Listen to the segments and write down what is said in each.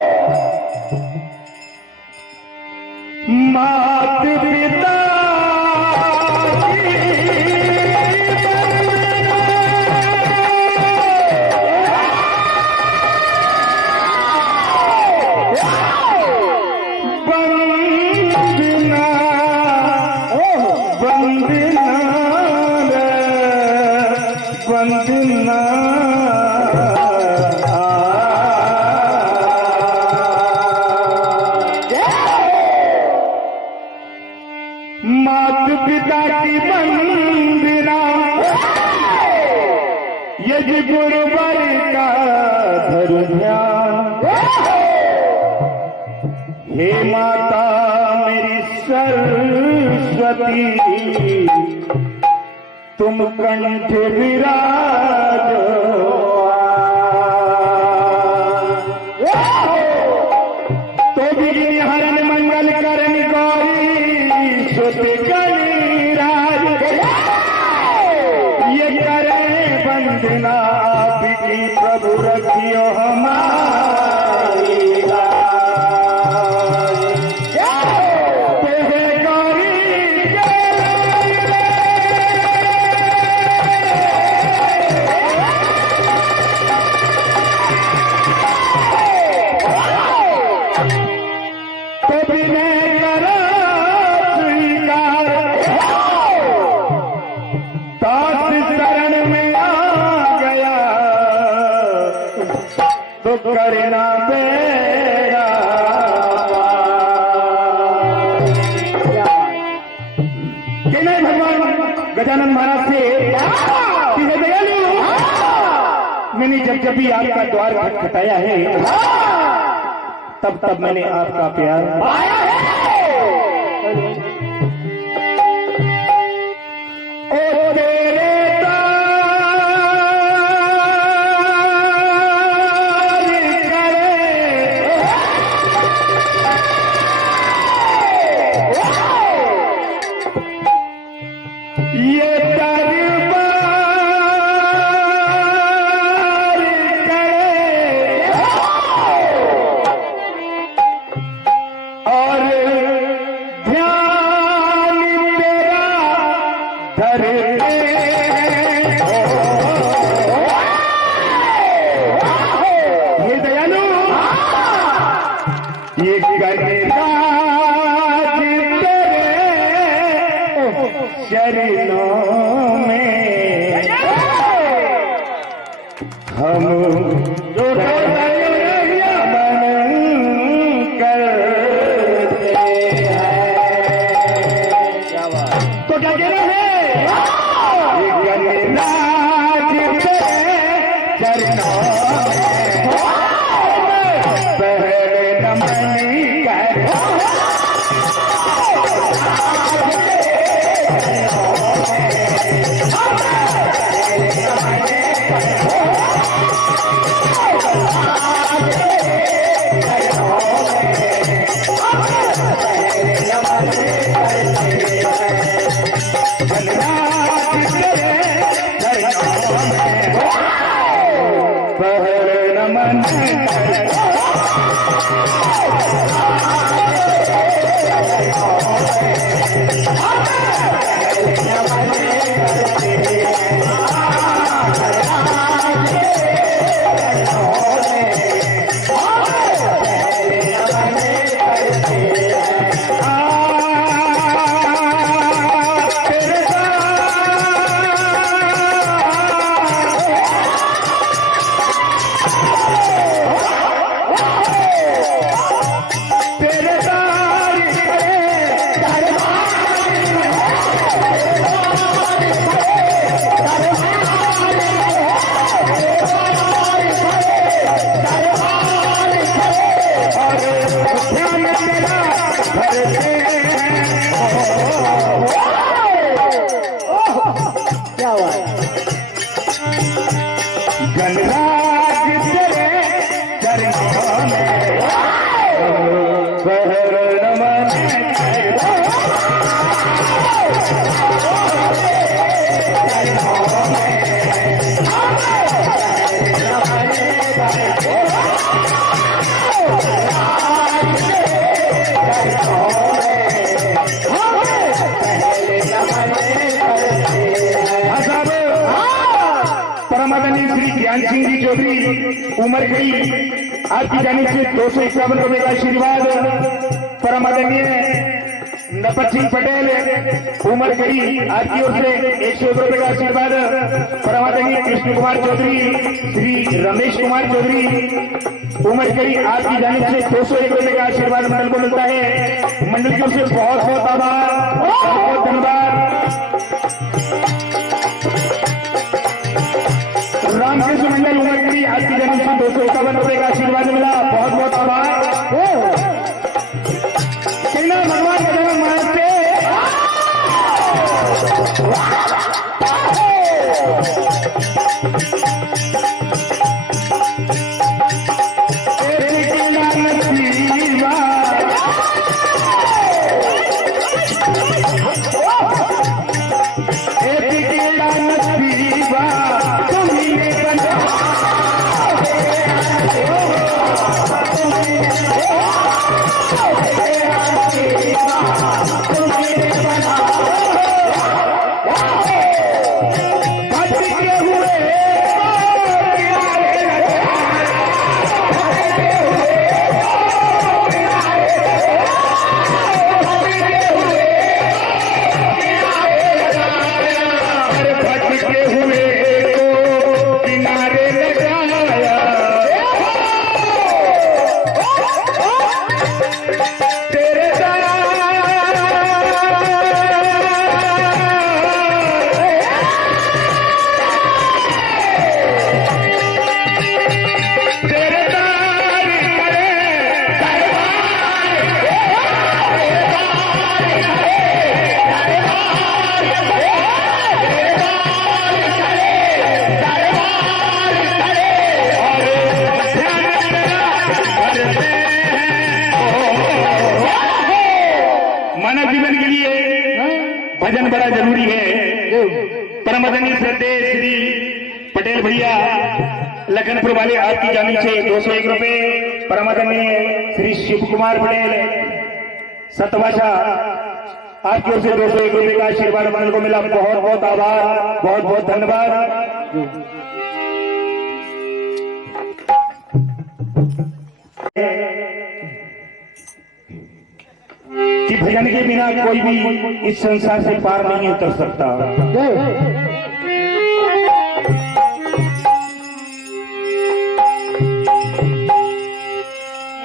मात पिता वंदना मात पिता की वंदना यदि गुरुवर का धर ध्यान। हे माता मेरी सरस्वती तुम कंठ विराजो। तो बिजली हरण मंगल करण गौरी सुत गणराज। ये करे वंदना बिजली प्रभु रखियो हमारी लाज। तो करना बेड़ा कि नहीं भगवान गजानन महाराज से कि दयालु मैंने जब भी आपका द्वार खटखटाया है तब मैंने आपका प्यार पाया है। ये गणराज तेरे चरणों में हम तो क्या कहना है गणराज तेरे चरणों परमादनी श्री ज्ञान सिंह जी चौधरी उमर कई आपकी जानिब से 251 रुपए का आशीर्वाद। परमादनीय नपत सिंह पटेल उमर कई आपकी ओर से 101 रुपए का आशीर्वाद। परमादनीय कृष्ण कुमार चौधरी श्री रमेश कुमार चौधरी उमर कई आपकी जानिब से 201 रुपए का आशीर्वाद मंडल को मिलता है। मंडल की ओर से बहुत बहुत आभार, बहुत धन्यवाद। रामकृष्ण मंडल उमर कई आपकी जानिब से 251 रुपए का आशीर्वाद मिला, बहुत बहुत आभार। भगवान का जन्म महाराज पे भजन बड़ा जरूरी है। परमदनी श्रद्धेय श्री पटेल भैया लखनपुर वाले आपकी जानिब से 201 रुपए। परमदनी श्री शिव कुमार पटेल सतवासा आपकी ओर से 201 रुपए का आशीर्वाद मंडल को मिला, बहुत बहुत आभार, बहुत बहुत धन्यवाद। कि भजन के बिना कोई भी इस संसार से पार नहीं उतर सकता।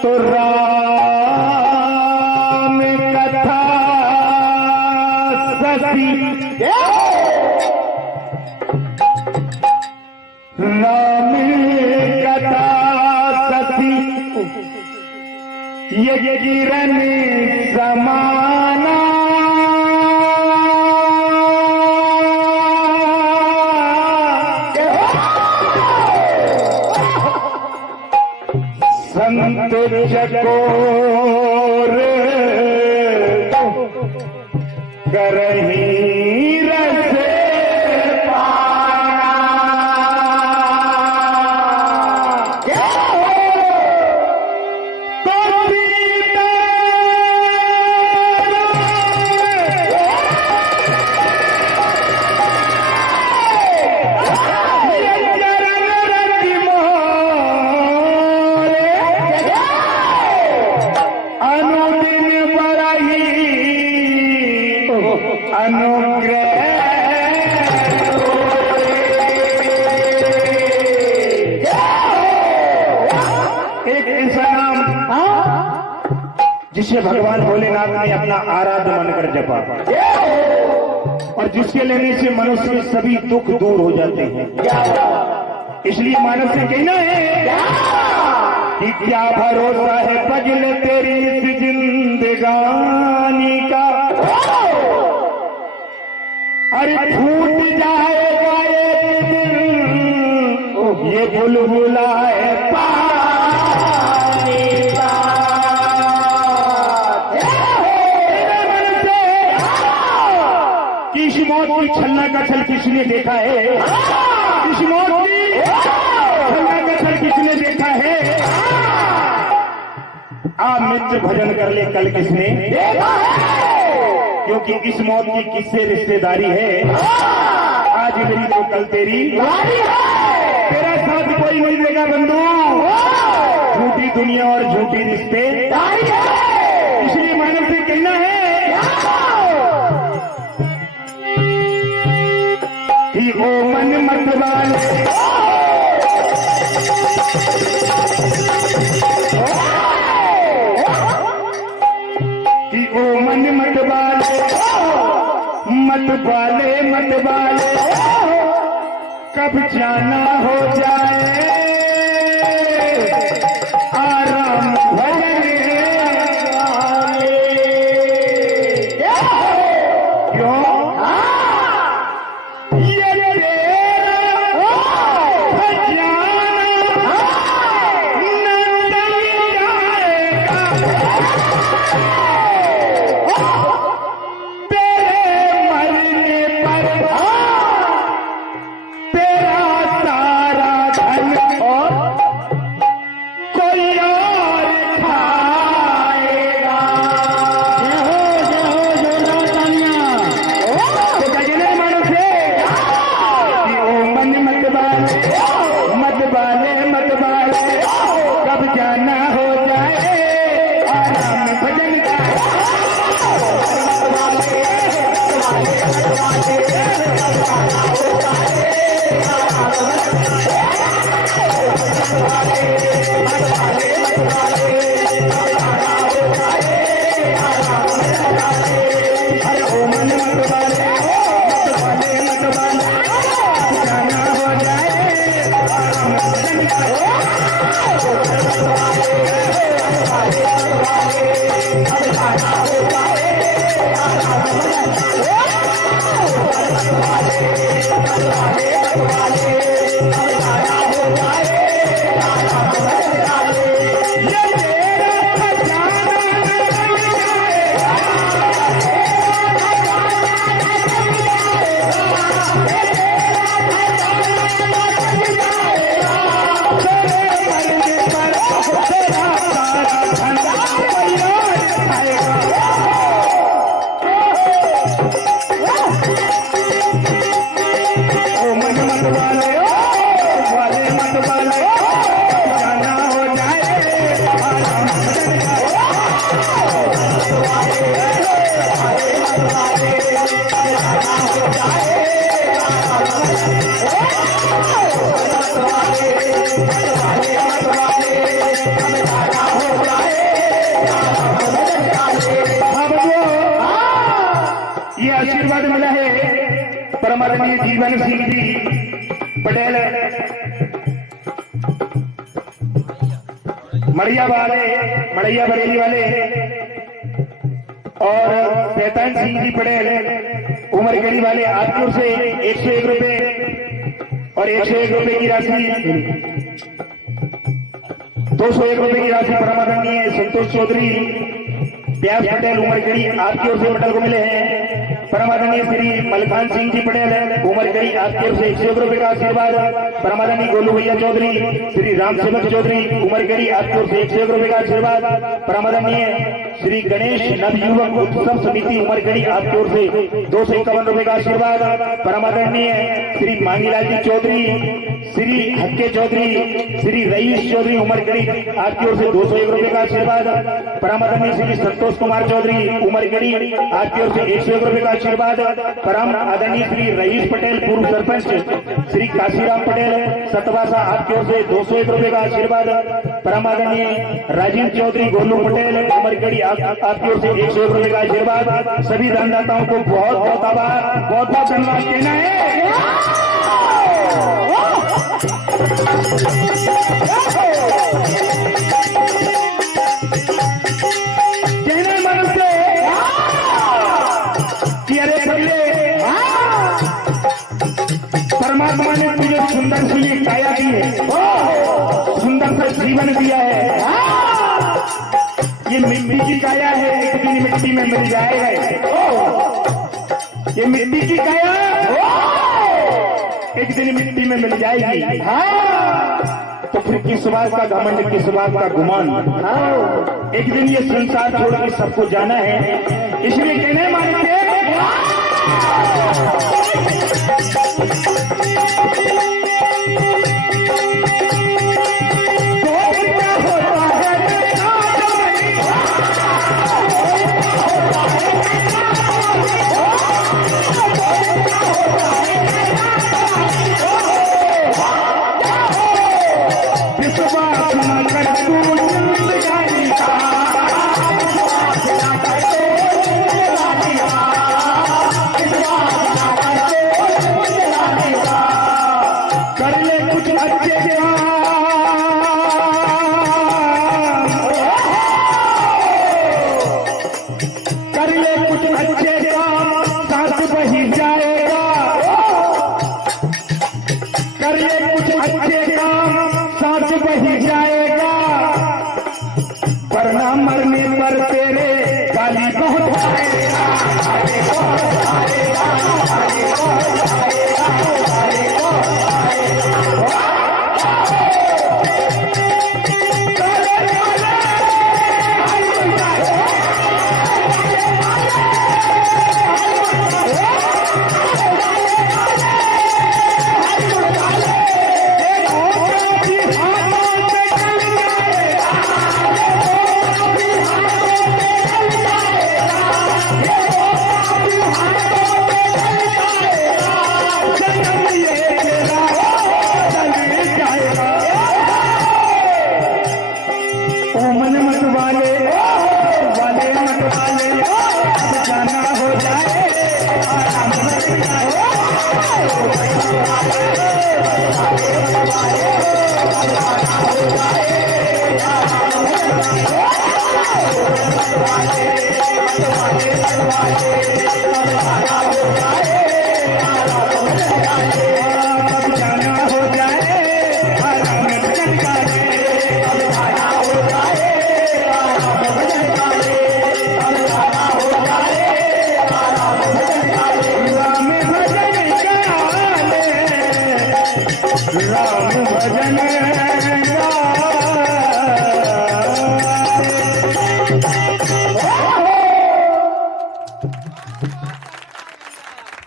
तो राम कथा सती, राम कथा सती ये गिरन समाना संत चकोर करही रस जिसे भगवान भोलेनाथ ने अपना आराध्य मानकर जपा और जिसके लेने से मनुष्य के सभी दुख दूर हो जाते हैं। इसलिए मानव से कहना है कि क्या भरोसा है पगले तेरी इस जिंदगानी का, अरे फूट जाएगा एक दिन ये बुलबुला है पानी का। इस मौत की छलना का छल किसने देखा है? इस मौत की छलना का छल किसने देखा है? आप मित्र भजन कर ले कल किसने देखा है? क्योंकि इस मौत की किससे रिश्तेदारी है? आज मेरी तो कल तेरी है। तेरा साथ कोई नहीं देगा बंधु, झूठी दुनिया और झूठी रिश्ते, इसलिए मानव से कहना है कि ओ मन मत वाले, कि ओ मन मत वाले, मत वाले मत वाले, कब जाना हो जाए आराम भजने वाले। क्यों? ये तेरा खजाना न चल जाएगा, तेरे मरने पर तेरा सारा धन और कोई और खाएगा। तो गजने मन से कि ओ मन मत वाले, मत वाले मत वाले, कब जाना हो जाए आराम भजन का। अरे ओ मन मत वाले, मत वाले मत वाले, जाना हो जाए आराम भजन का। ये आशीर्वाद मिला है परमात्मा जीवन सिंह जी पटेल मड़िया बरेली वाले और शैतान सिंह जी पटेल उमरगढ़ी वाले आदपुर से 101 रुपए और 101 रुपए की राशि 201 रुपए की राशि परमादरणीय संतोष चौधरी व्यास पटेल उमरगढ़ी आपकी ओर से पटेल को मिले हैं। परमादरणीय श्री मलखान सिंह जी पटेल उमरगढ़ी आपकी ओर से 101 रुपए का आशीर्वाद। परमादरणीय गोलू भैया चौधरी श्री राम सेवक चौधरी उमरगढ़ी आपकी ओर से 101 रुपए का आशीर्वाद। परमादरणीय श्री गणेश नवयुवक उत्सव समिति उमरगढ़ी आपकी ओर से 251 रुपए का आशीर्वाद। परमादरणीय श्री मांगीलाल जी चौधरी श्री हक्के चौधरी श्री रईस चौधरी उमरगढ़ी आपकी ओर से 201 रुपए का आशीर्वाद। परमादरणीय श्री संतोष कुमार चौधरी उमरगढ़ी आपकी ओर से 101 रुपए का आशीर्वाद। परम आदरणीय श्री रईस पटेल पूर्व सरपंच श्री काशीराम पटेल सतवासा आपकी ओर से 201 रुपए का आशीर्वाद। परम आदरणीय राजीव चौधरी गोलू पटेल उमरगढ़ी आपकी ओर से 101 रुपए का आशीर्वाद। सभी दानदाताओं को बहुत बहुत आभार, बहुत बहुत धन्यवाद कहना है। कहना मन से कि अरे पहले परमात्मा ने तुझे सुंदर सी ये काया दी है, सुंदर सा जीवन दिया है। ये मिट्टी की काया है, एक दिन मिट्टी में मिल जाएगा। ये मिट्टी की काया एक दिन मिट्टी में मिल जाएगी। तो फिर किस बात का घमंड, किस बात का गुमान। एक दिन ये संसार छोड़ के सबको जाना है, इसलिए कहने मानते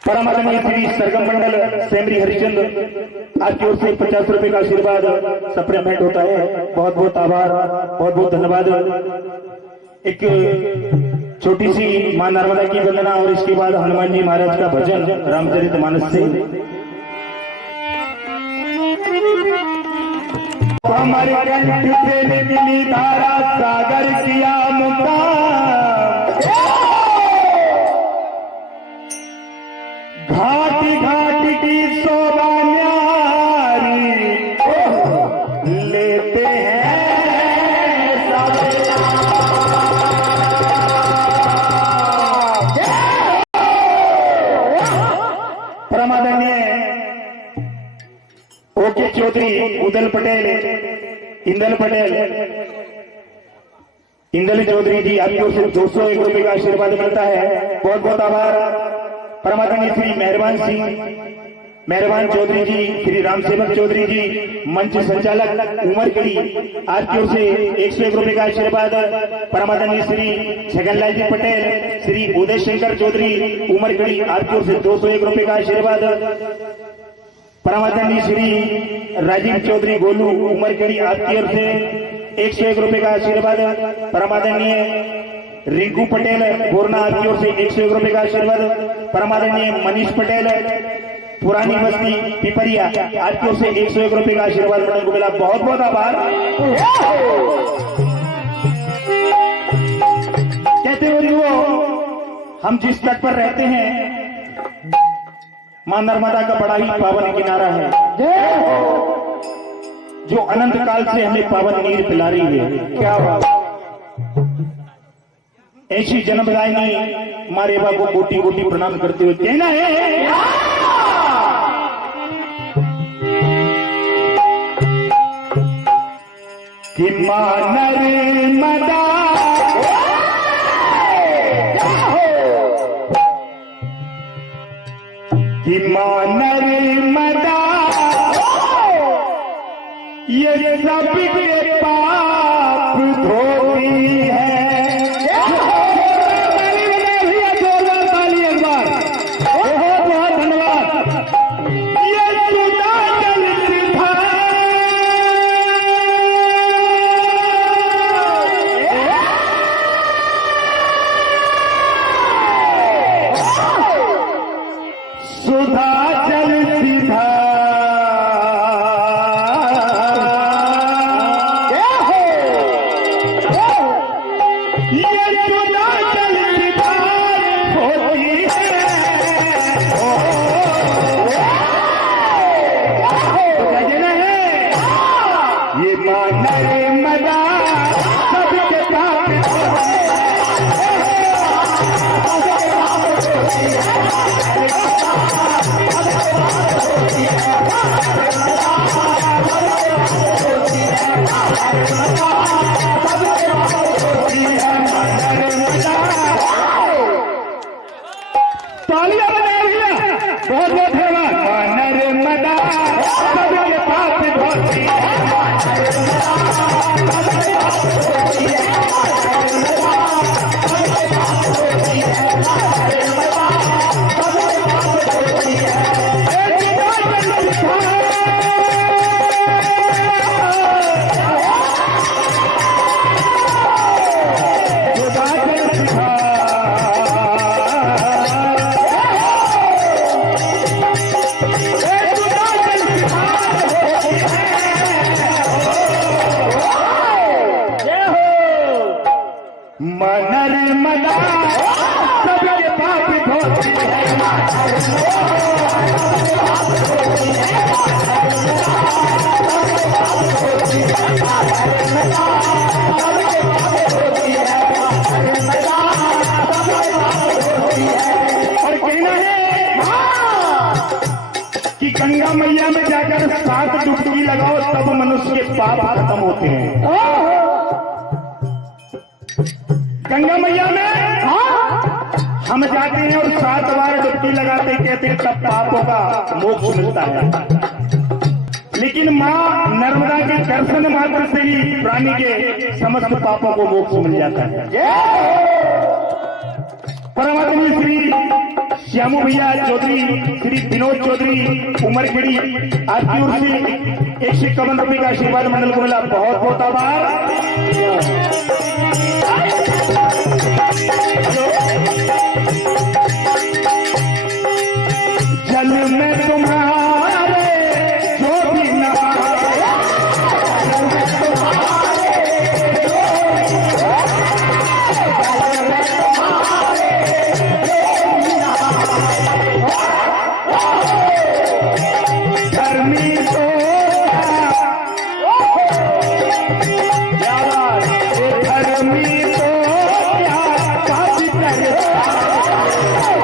परमात्मा श्री सरगम मंडल सेमरी हरिचंद आपकी ओर से 50 रुपए का आशीर्वाद सप्लीमेंट होता है। बहुत बहुत आभार, बहुत बहुत धन्यवाद। एक छोटी सी मां नर्मदा की वंदना और इसके बाद हनुमान जी महाराज का भजन रामचरितमानस से। हमारे कंठ से निकली धारा सागर किया मुक्ता, घाटी घाटी की शोभा न्यारी लेते हैं परमादरणीय ओके चौधरी, उदल पटेल, इंदल पटेल, इंदल चौधरी जी आपकी ओर से 201 रुपए का आशीर्वाद मिलता है। बहुत बहुत आभार। परमात्मा श्री मेहरबान चौधरी जी, श्री रामसेवक चौधरी जी, मंच संचालक उमरकड़ी आपकी ओर से 101 रुपए का आशीर्वाद। परमात्मा श्री छगनलाल जी पटेल, श्री उदय शंकर चौधरी उमरकड़ी आपकी ओर से 201 रुपए का आशीर्वाद। परमात्मा श्री राजीव चौधरी गोलू उमरकड़ी आपकी ओर से 101 रुपए का आशीर्वाद। परमादरणीय रिंकू पटेल बोरना आपकी ओर से 101 रुपए का आशीर्वाद। परमादरणीय मनीष पटेल पुरानी बस्ती पिपरिया आपकी ओर से 101 रुपए का आशीर्वाद को मिला। बहुत बहुत आभार। कहते हो हम जिस तट पर रहते हैं मां नर्मदा का बड़ा ही पावन किनारा है, जो अनंत काल से हमें पावन नीर पिला रही है। क्या बात, ऐसी जन्मदायिनी मां रेवा को कोटि कोटि प्रणाम करते हुए कहना है कि मां नर्मदा कि मां नर्मदा ये सबके पाप धोती है। एक बार बहुत बहुत धन्यवाद। ये सुधा जल सिद्धा सुधा जल सीधा तालियां बजाइए। बहुत बहुत धन्यवाद। नर्मदा सबके पाप धोती है। नर्मदा सबके पाप धोती है। और कहना है कि गंगा मैया में जाकर 7 डुबकी लगाओ तब मनुष्य के पाप खत्म होते हैं। गंगा मैया में हम जाते हैं और 7 बार डुबकी लगाते कहते हैं तब पापों का मोक्ष मिलता है। लेकिन माँ नर्मदा के दर्शन मात्र से ही प्राणी के समस्त पापों को मोक्ष मिल जाता है। परमात्मा श्री श्यामू भैया चौधरी, श्री विनोद चौधरी उमरखेड़ी आपकी ओर से 151 रुपये का आशीर्वाद मंडल को मिला। बहुत बहुत आभार। जल में तुम्हारे जो भी धर्मी तो धर्मी तो काफी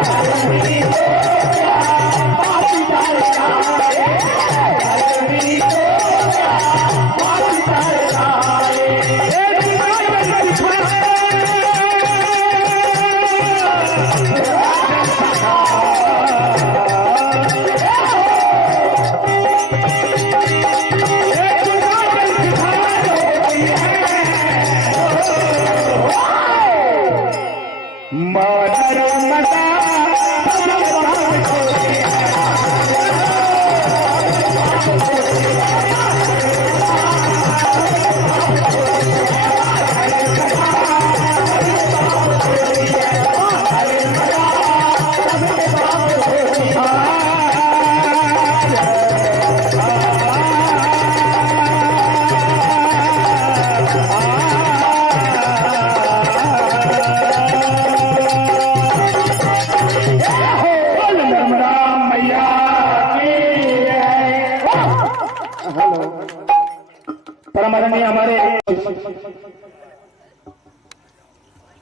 परमानंदीय हमारे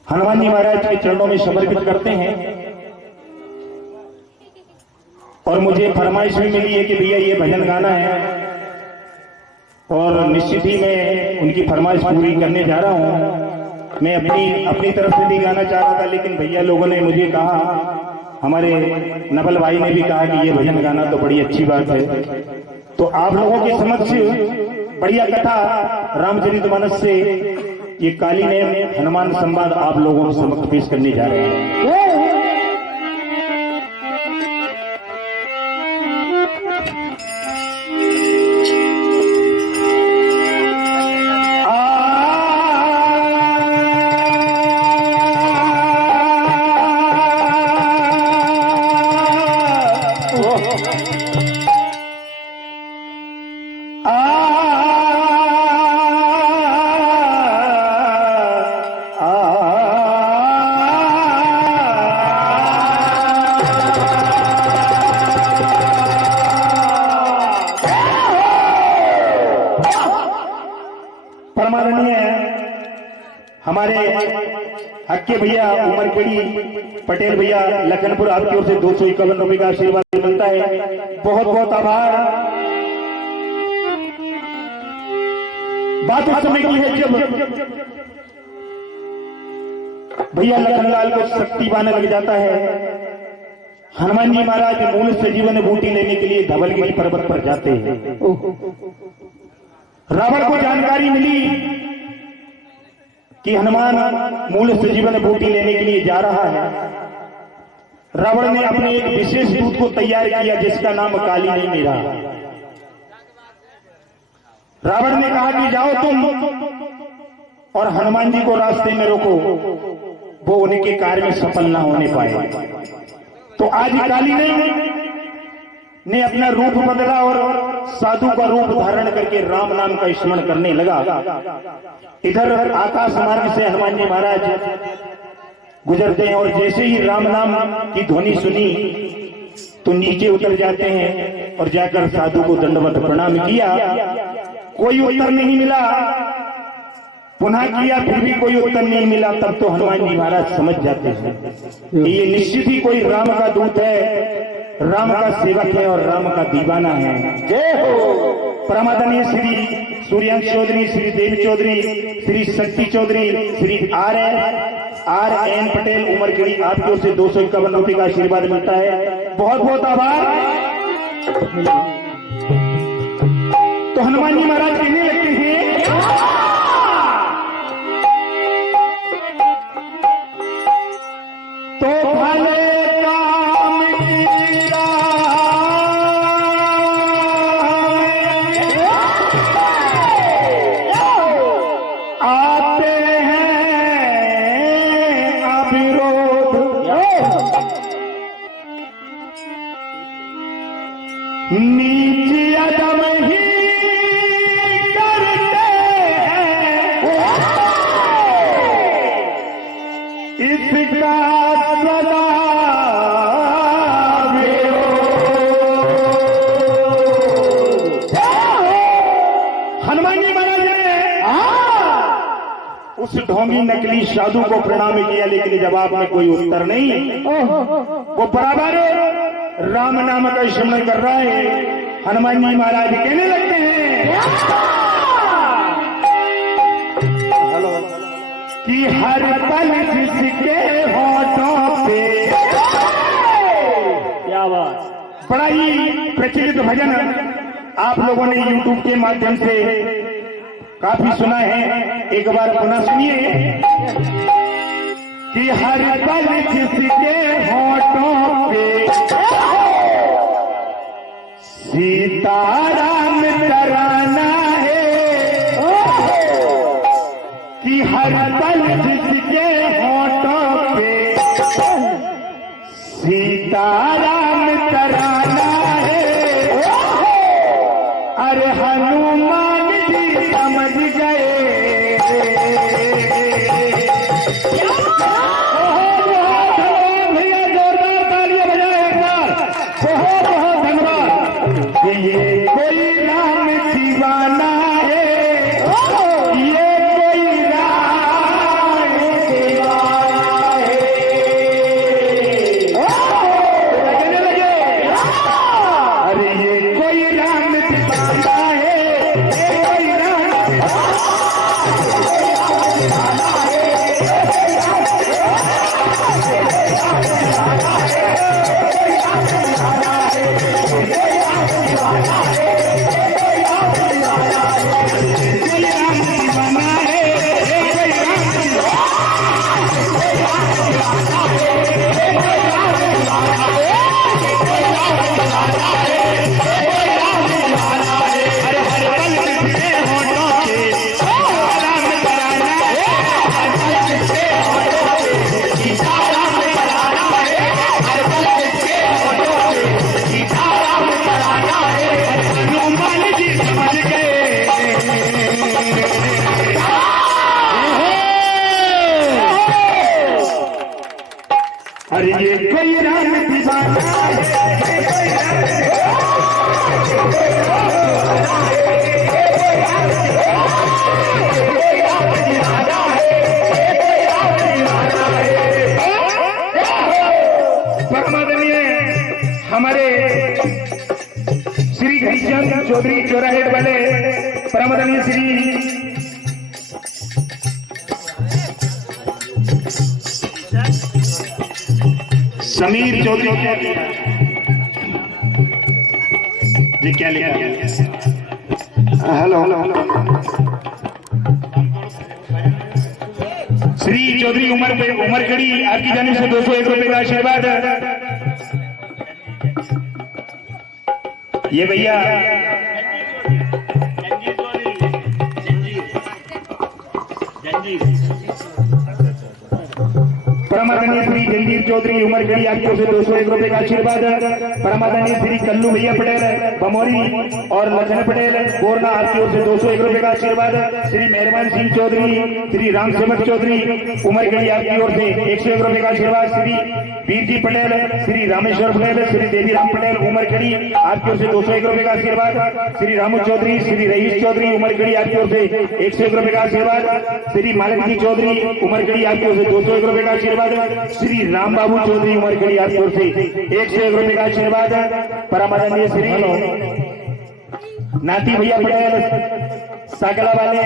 हनुमान जी महाराज के चरणों में समर्पित करते हैं। और मुझे फरमाइश भी मिली है कि भैया ये भजन गाना है और निश्चित ही मैं उनकी फरमाइश पूरी करने जा रहा हूं। मैं अपनी तरफ से भी गाना चाह रहा था, लेकिन भैया लोगों ने मुझे कहा, हमारे नवल भाई ने भी कहा कि ये भजन गाना तो बड़ी अच्छी बात है। तो आप लोगों के समक्ष बढ़िया कथा रामचरितमानस से ये काली ने हनुमान संवाद आप लोगों के समक्ष पेश करने जा रहे हैं। परमानंदीय हमारे हक्के भैया उमरखेड़ी पटेल भैया लखनपुर, आपकी ओर से 251 रुपये का आशीर्वाद मिलता है। बहुत बहुत आभार। बात उस समय की है जब भैया लखनलाल को शक्ति पाने लग जाता है। हनुमान जी महाराज मूल से जीवन बूटी लेने के लिए धवलगिरी पर्वत पर जाते हैं। रावण को जानकारी मिली कि हनुमान मूल से जीवन बूटी लेने के लिए जा रहा है। रावण ने अपने एक विशेष दूत को तैयार किया जिसका नाम काली नहीं मेरा। रावण ने कहा कि जाओ तुम और हनुमान जी को रास्ते में रोको, वो उनके कार्य में सफल ना होने पाए। तो आज काली ने अपना रूप बदला और साधु का रूप धारण करके राम नाम का स्मरण करने लगा। इधर आकाश मार्ग से हनुमान जी महाराज गुजरते हैं और जैसे ही राम नाम की ध्वनि सुनी तो नीचे उतर जाते हैं और जाकर साधु को दंडवत प्रणाम किया, कोई उत्तर नहीं मिला। पुनः किया फिर भी कोई उत्तर नहीं मिला। तब तो हनुमान जी महाराज समझ जाते हैं कि ये निश्चित ही कोई राम का दूत है, राम का सेवक है और राम का दीवाना है। जय हो। परमादरणीय श्री सूर्यांश चौधरी, श्री देव चौधरी, श्री शक्ति चौधरी, श्री आर एन पटेल उमरखेड़ी, आपकी ओर से 251 रुपये का आशीर्वाद मिलता है। बहुत बहुत आभार। तो हनुमान जी महाराज कहने लगते हैं, तो भले काम कीरा आते हैं अविरोध, नीच अदम ही करते हैं इसका सदा हनुमान जी महाराज ने उस ढोंगी नकली साधु को प्रणाम किया, लेकिन जवाब में कोई उत्तर नहीं। वो बराबर राम नाम का स्मरण कर रहा है। हनुमान जी महाराज कहने लगते हैं कि हर पल जिसके होठों पे, क्या बात, बड़ा ही प्रचलित भजन आप लोगों ने YouTube के माध्यम से काफी सुना है, एक बार पुनः सुनिए कि हर पल जिसके होठों पे सीताराम तराना है, कि हर पल जिसके होठों पे सीताराम तराना है। अरे हनुमान जी समझ गए, भैया जोरदार तालियां बजाए एक बार। बहुत बहुत धन्यवाद। ये कोई राम दीवाना है, ये कोई राम दीवाना है। लगने लगे, अरे ये कोई राम दीवाना है, ये कोई राम दीवाना है। अरे ये कोई राम दीवाना परमादरणीय हमारे श्री घनश्याम चौधरी चौराहेट वाले परमादरणीय श्री समीर चौधरी जी, क्या लिखा? हेलो श्री चौधरी उमरखेड़ी, आपकी जानिब से 201 रुपये का आशीर्वाद। ये भैया परमात्मा परमादरणीय श्री जंजीर चौधरी उमरगढ़ी आपको से 201 रुपए का आशीर्वाद। परमादरणीय श्री कल्लू भैया पटेल बमोरी और लखन पटेल बोरना आपकी ओर से 201 रुपए का आशीर्वाद। श्री मेहरबान सिंह चौधरी श्री राम सेवक चौधरी उमरगढ़ी आपकी ओर से 101 रुपए का आशीर्वाद। श्री वीरजी पटेल श्री रामेश्वर पटेल श्री देवीराम पटेल उमरगढ़ी आपकी ओर से 201 रुपए का आशीर्वाद। श्री रामू चौधरी श्री रईस चौधरी उमरगढ़ी आपकी ओर से 101 रुपए का आशीर्वाद। श्री मालिक जी चौधरी उमरगढ़ी आपकी ओर से 201 रुपए का आशीर्वाद। श्री राम बाबू चौधरी उमरगढ़ी आपकी ओर से 101 रुपए का आशीर्वाद। परमादरणीय श्री नाती भैया पटेल सागला वाले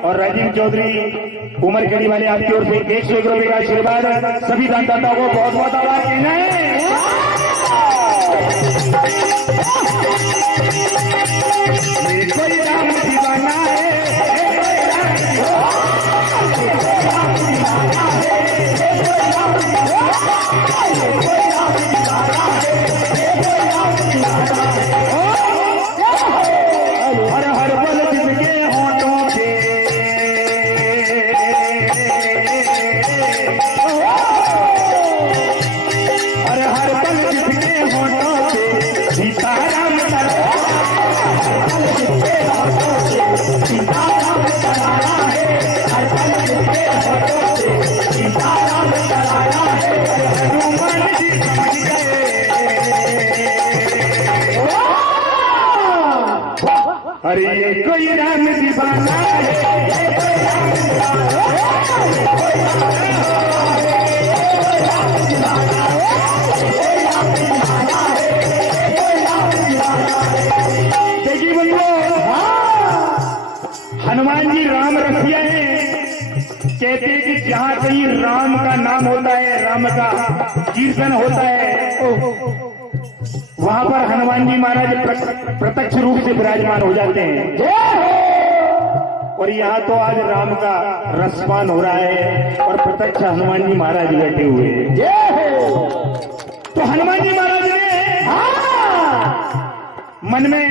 और राजीव चौधरी उमरगढ़ी वाले आपकी ओर से 101 रुपए का आशीर्वाद। सभी दानदाताओं को बहुत बहुत आभार कहना है। कोई राम दीवाना है, हर हर पल जिसके होठों पे हर पल जिसके होठों पे सीताराम अरे ये कोई राम दीवाना है, देखिए बंधुओं, हनुमान जी राम रसिया हैं। कहते हैं कि जहां कहीं राम का नाम होता है, राम का कीर्तन होता है, वहां पर हनुमान जी महाराज प्रत्यक्ष रूप से विराजमान हो जाते हैं। और यहाँ तो आज राम का रसपान हो रहा है और प्रत्यक्ष हनुमान जी महाराज बैठे हुए हैं। तो हनुमान जी महाराज ने मन में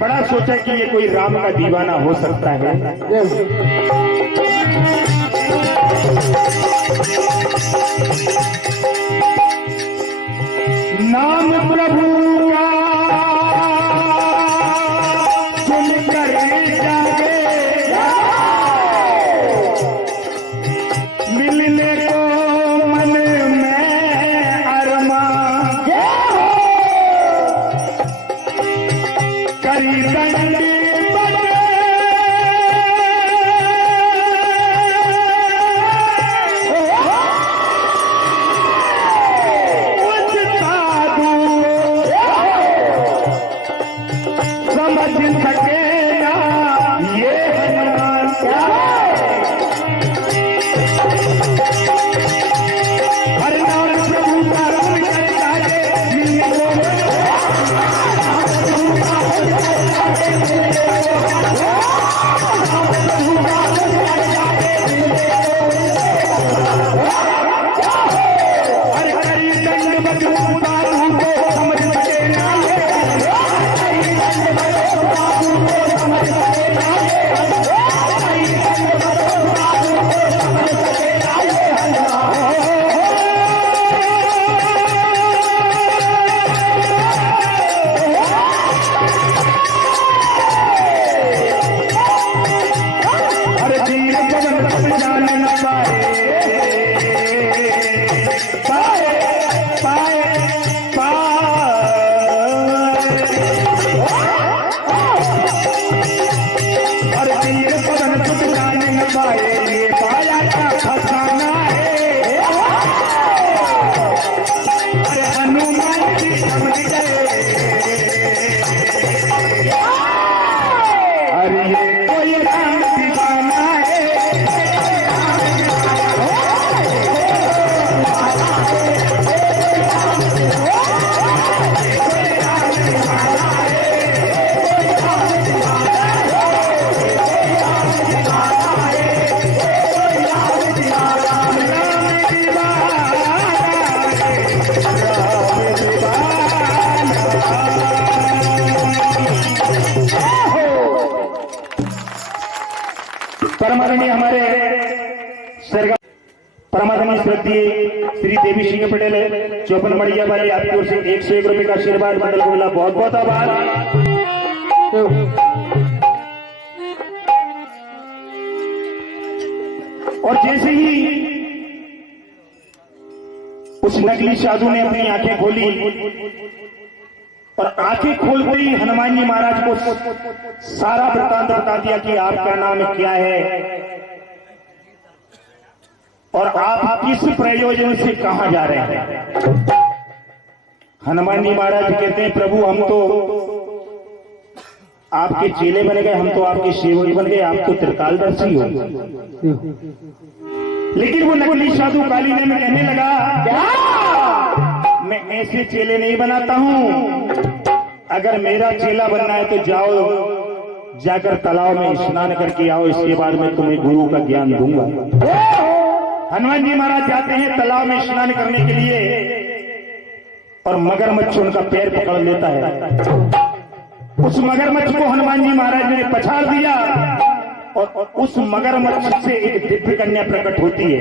बड़ा सोचा कि ये कोई राम का दीवाना हो सकता है। नाम प्रभु का सुनकर जागे, मिलने को मन में अरमान, करी दंडी परमादरणीय हमारे परमादरणीय श्रद्धेय श्री देवी सिंह पटेल 54 मड़िया वाले आपकी ओर से 101 रुपए का आशीर्वाद मंडल को मिला। बहुत बहुत आभार। और जैसे ही उस नकली साधु ने अपनी आंखें खोली और आंखें खोलते ही हनुमान जी महाराज को सारा वृत्तांत बता दिया कि आपका नाम क्या है और आप किस प्रयोजन से कहां जा रहे हैं। हनुमान जी महाराज कहते हैं, प्रभु हम तो आपके चेले बन गए, हम तो आपके सेवक बन गए, आप तो त्रिकालदर्शी हो। लेकिन वो नकली साधु काली ने में कहने लगा, क्या मैं ऐसे चेले नहीं बनाता हूं, अगर मेरा चेला बनना है तो जाओ, जाकर तालाब में स्नान करके आओ, इसके बाद मैं तुम्हें गुरु का ज्ञान दूंगा। हनुमान जी महाराज जाते हैं तालाब में स्नान करने के लिए और मगरमच्छ उनका पैर पकड़ लेता है। उस मगरमच्छ को हनुमान जी महाराज ने पछाड़ दिया और उस मगरमच्छ से एक दिव्य कन्या प्रकट होती है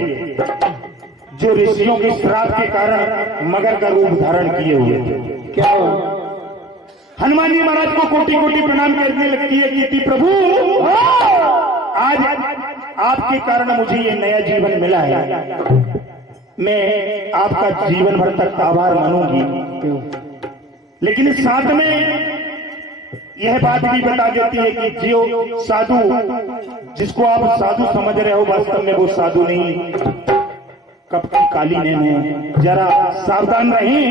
जो ऋषियों के श्राप के कारण मगर का रूप धारण किए हुए थे। क्या हनुमान जी महाराज को कोटि कोटि प्रणाम करने लगती है, कहती प्रभु आज आपके कारण मुझे ये नया जीवन मिला है, मैं आपका जीवन भर तक आभार मानूंगी। लेकिन साथ में यह बात भी बता देती है कि जो साधु जिसको आप साधु समझ रहे हो वास्तव में वो साधु नहीं, कपटी काली नैन है, जरा सावधान रहें।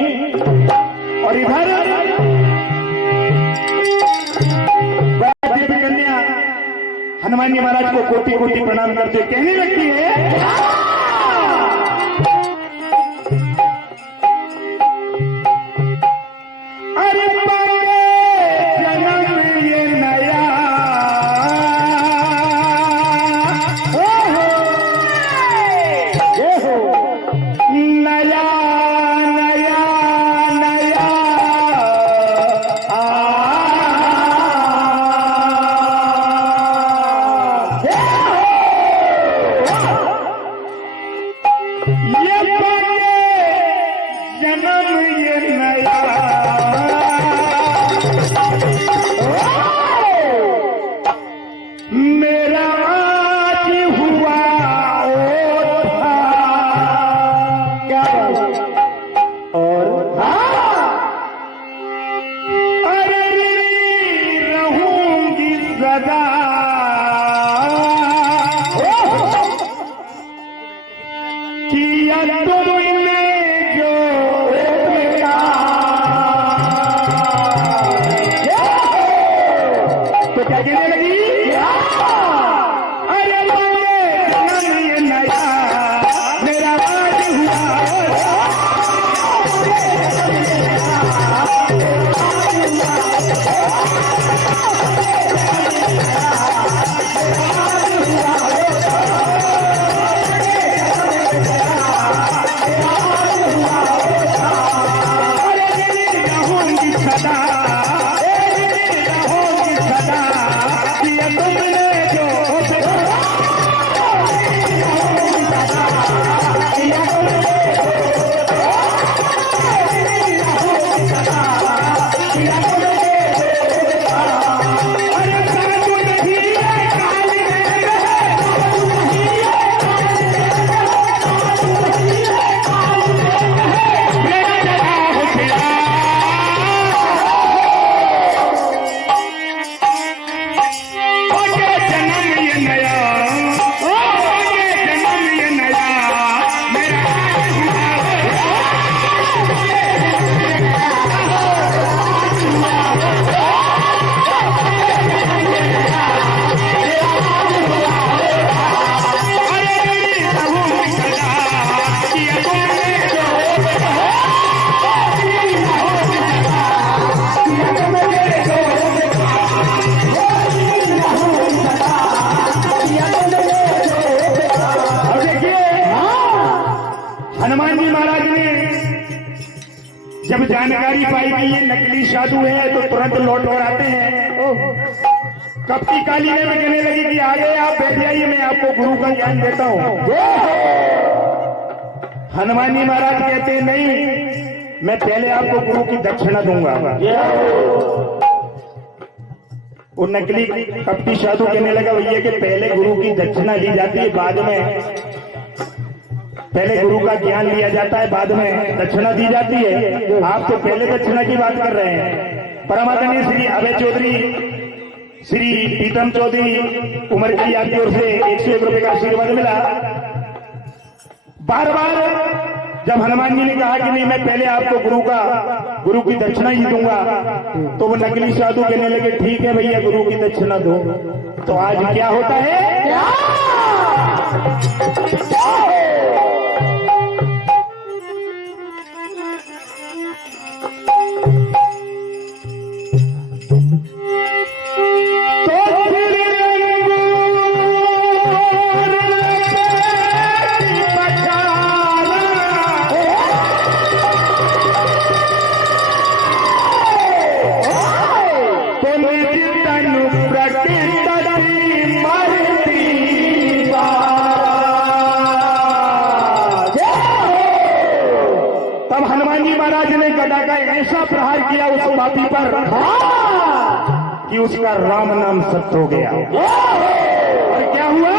और इधर कन्या हनुमान जी महाराज को कोटि कोटि प्रणाम करते कहने लगती है, अरे जन्म ये नया नया नया नया जन्म ये नया मेरा आज हुआ था क्या और अरे रहूंगी सदा किया तुमने जो तो क्या कहने लगी, अरे जन्म ये नया मेरा आज हुआ। रहूंगी सदा किया तुमने जो हनुमान जी महाराज ने जब जानकारी पाई कि ये नकली साधु है तो तुरंत लौट कर आते हैं। कपटी काली ने कहने लगी कि आगे आप बैठ जाइए, मैं आपको गुरु का ज्ञान देता हूं। हनुमान जी महाराज कहते हैं नहीं, मैं पहले आपको गुरु की दक्षिणा दूंगा। वो नकली कपटी साधु कहने लगा भैया कि पहले गुरु की दक्षिणा ली जाती है, बाद में पहले गुरु का ज्ञान लिया जाता है, बाद में दक्षिणा दी जाती है। आप तो पहले दक्षिणा की बात कर रहे हैं। परमात्मा श्री अभय चौधरी, श्री प्रीतम चौधरी उमरकड़ी आपकी ओर से 101 रुपए का आशीर्वाद मिला। बार बार जब हनुमान जी ने कहा कि नहीं मैं पहले आपको गुरु की दक्षिणा ही दूंगा, तो वो नकली साधु कहने लगे ठीक है भैया गुरु की दक्षिणा दो। तो आज क्या होता है? ऐसा प्रहार किया उस पापी पर कि उसका राम नाम सत्य हो गया। और क्या हुआ?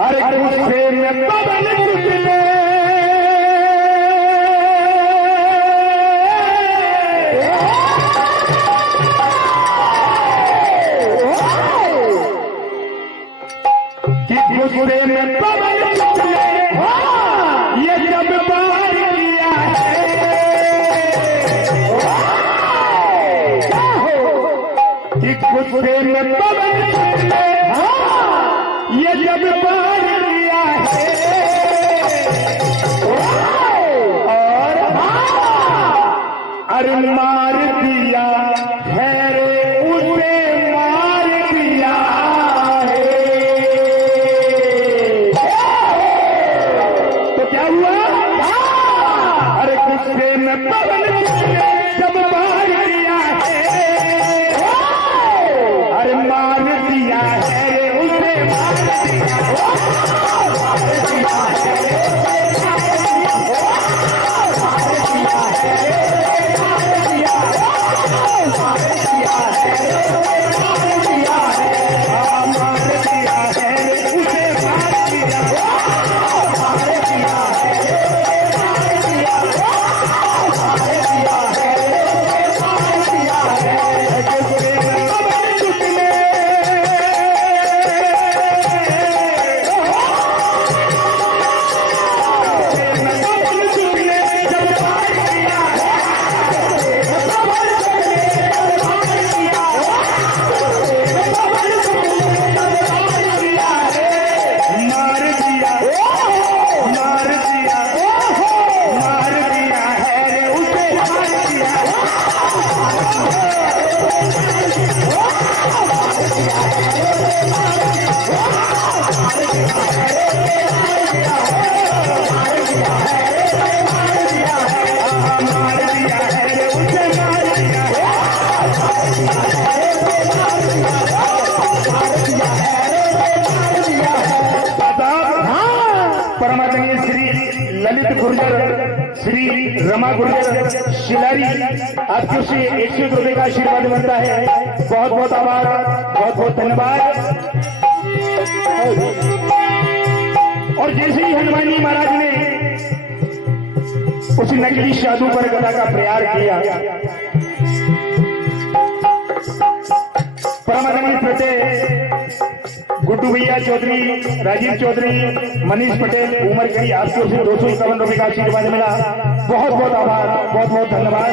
अरे गुस्से में पवन निकले, गुस्से में पवन निकले, ये जब बार किया है, कि गुस्से में पवन निकले, ये जब बार किया है, और अरे मार दिया है रे उसे, मार दिया है। तो क्या हुआ? अरे गुस्से में पवन निकले, जब मार दिया है, अरे मार दिया है रे उसे, मार दिया परमात्मा श्री ललित गुर्जर, श्री रमा गुर्जर शिलारी आपके से 101 रुपए का आशीर्वाद बनता है। बहुत बहुत आभार, बहुत बहुत धन्यवाद। और जैसे ही हनुमान जी महाराज ने उस नकली साधु पर गदा का प्रहार किया, परमात्मा प्रत्यय गुड्डू भैया चौधरी, राजीव चौधरी, मनीष पटेल उमरकड़ी आपकी ओर से 251 रुपए का आशीर्वाद मिला। बहुत बहुत आभार, बहुत बहुत धन्यवाद।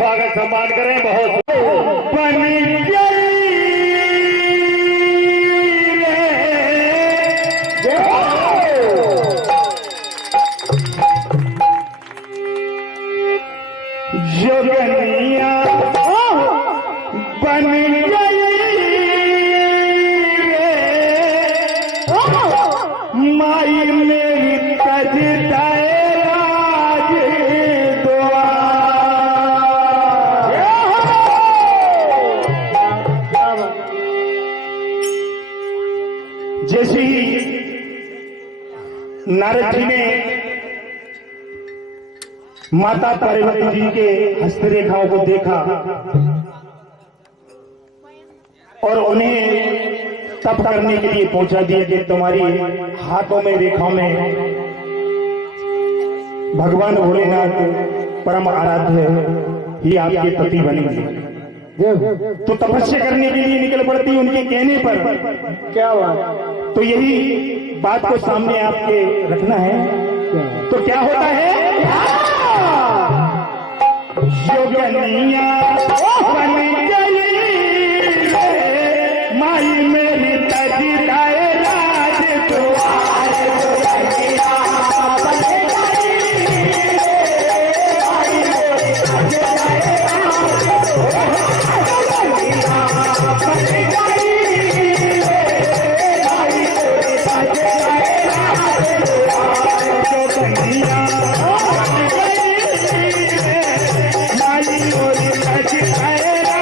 स्वागत सम्मान करें। बहुत बन गई जोगनिया बन गई माई मेरी तजदाए राज दुआ जैसे ही नारद जी ने माता पार्वती जी के हस्तरेखाओं को देखा और उन्हें तप करने के लिए पहुंचा दिया कि तुम्हारी हाथों में रेखाओं में भगवान भोलेनाथ परम आराध्य ही आपके पति बनेंगे। तो तपस्या करने के लिए निकल पड़ती उनके कहने पर। क्या बात। तो यही बात को सामने आपके रखना है। तो क्या होता है? जोगनिया बन गई माई मेरी तजदाए राज दुआर जोगनिया बन गई माई मेरी तजदाए राज बन गई माई मेरी तजदाए राज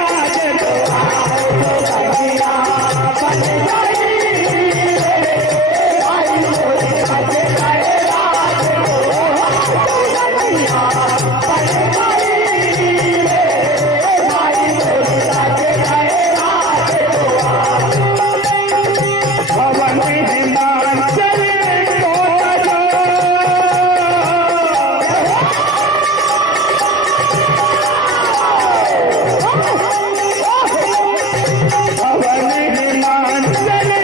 जोगनिया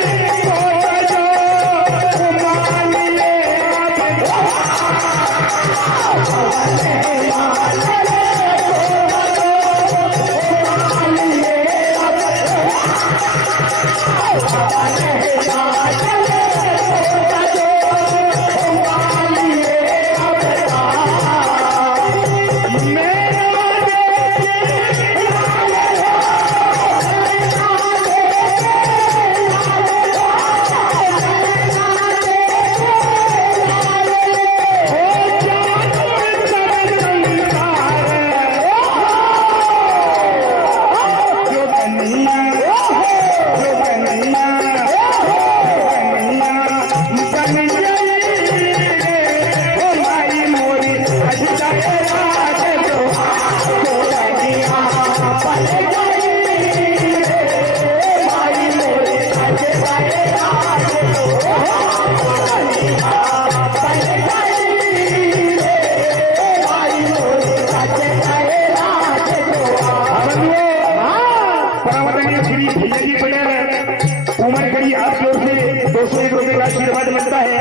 आशीर्वाद मिलता है।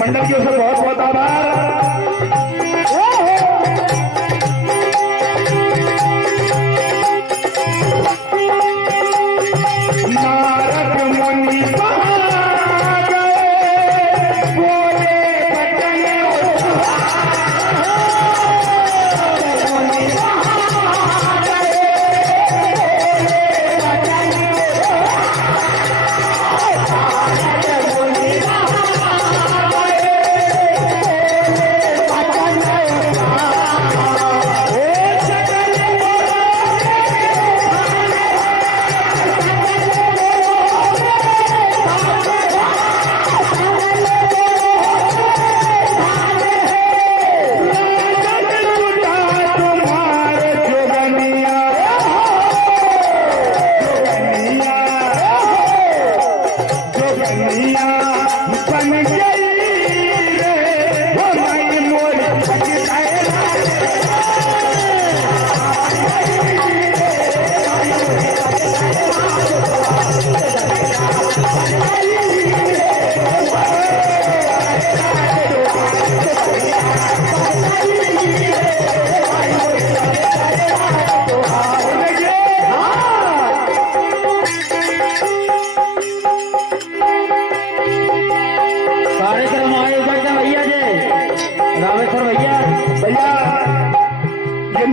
मंडल की ओर से बहुत बहुत आभार।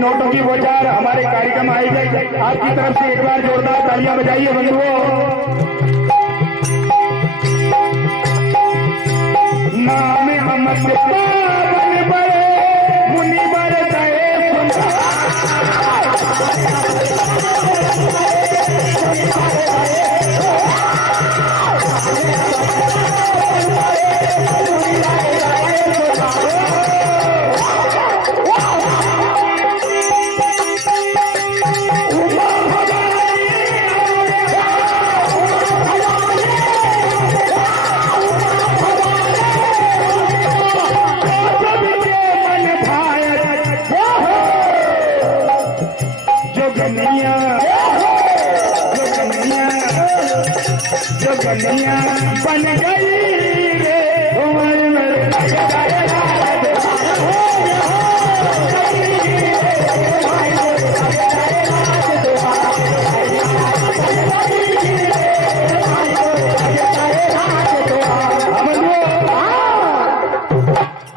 नोटों की बौछार हमारे कार्यक्रम आयोजक आपकी तरफ से एक बार जोरदार तालियां बजाइए बंधुओं। नाम अमर पावन बड़े मुनि बर गए कन्हैया बन गई रे उमर में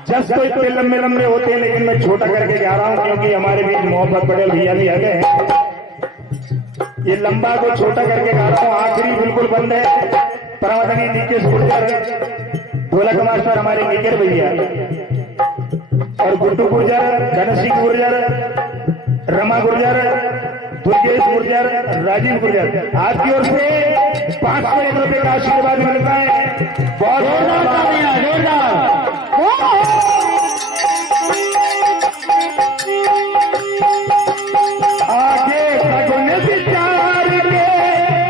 जस्ट तो इतने लंबे लंबे होते हैं, लेकिन मैं छोटा करके जा रहा हूँ क्योंकि हमारे बीच मोहब्बत पटेल भैया भी आ गए हैं। ये लंबा को छोटा करके गा रहा हूँ। आखिरी बिल्कुल बंद है। परमादनी निकेश गुर्जर, ढोलक मास्टर हमारे निकेर भैया और गुड्डू गुर्जर, घन सिंह गुर्जर, रमा गुर्जर, दुर्गेश गुर्जर, राजीव गुर्जर, आपकी ओर से 501 रुपए का आशीर्वाद मिलता है। बहुत जोरदार। आगे सगुन विचार के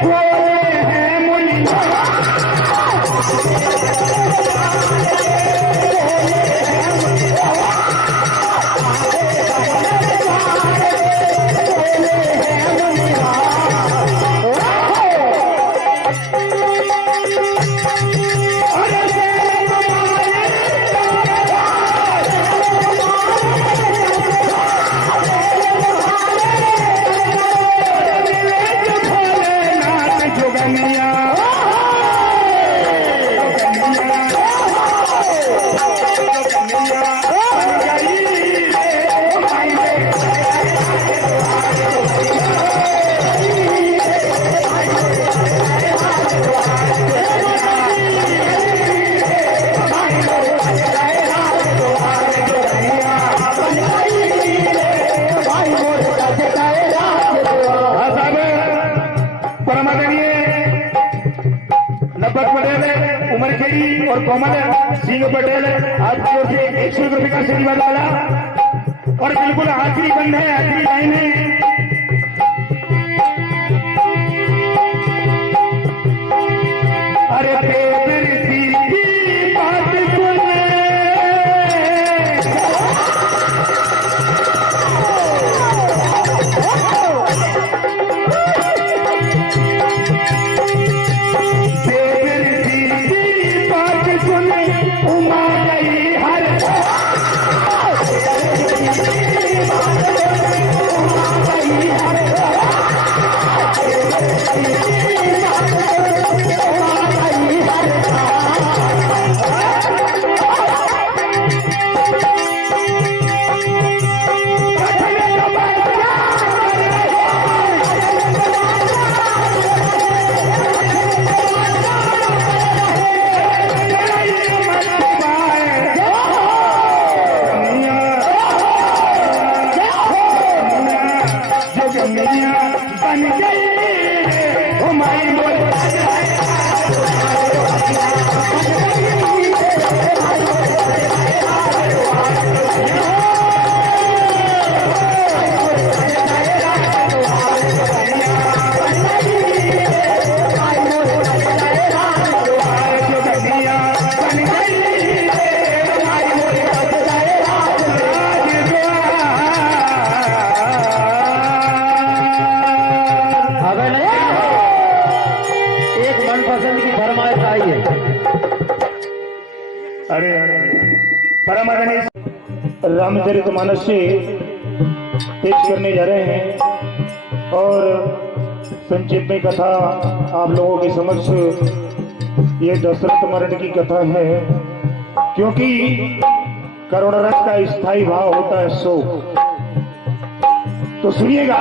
बोले हैं मुनि उमरखेड़ी और कोमल सिंह पटेल आपकी ओर से 100 रुपए का आशीर्वाद वाला। और बिल्कुल आखिरी बंद है, आखिरी लाइन है। अरे बेदर्दी की बात सुने रामचरितमानस से पेश करने जा रहे हैं और संक्षिप्त में कथा आप लोगों के समक्ष ये दशरथ मरण की कथा है। क्योंकि करुण रस का स्थायी भाव होता है शोक, तो सुनिएगा।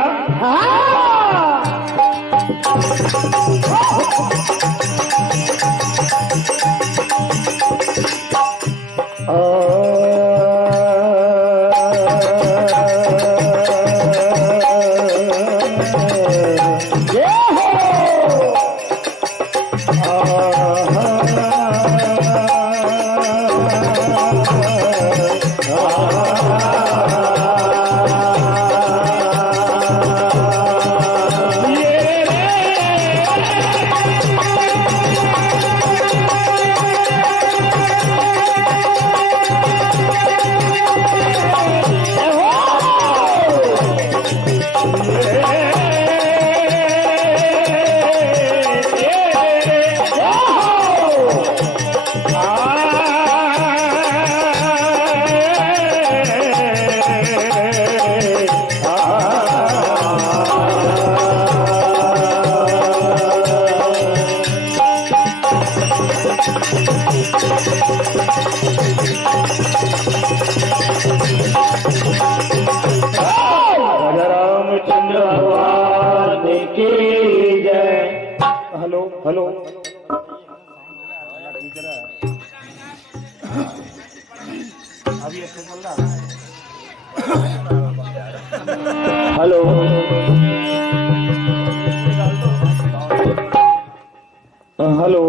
हेलो हेलो हेलो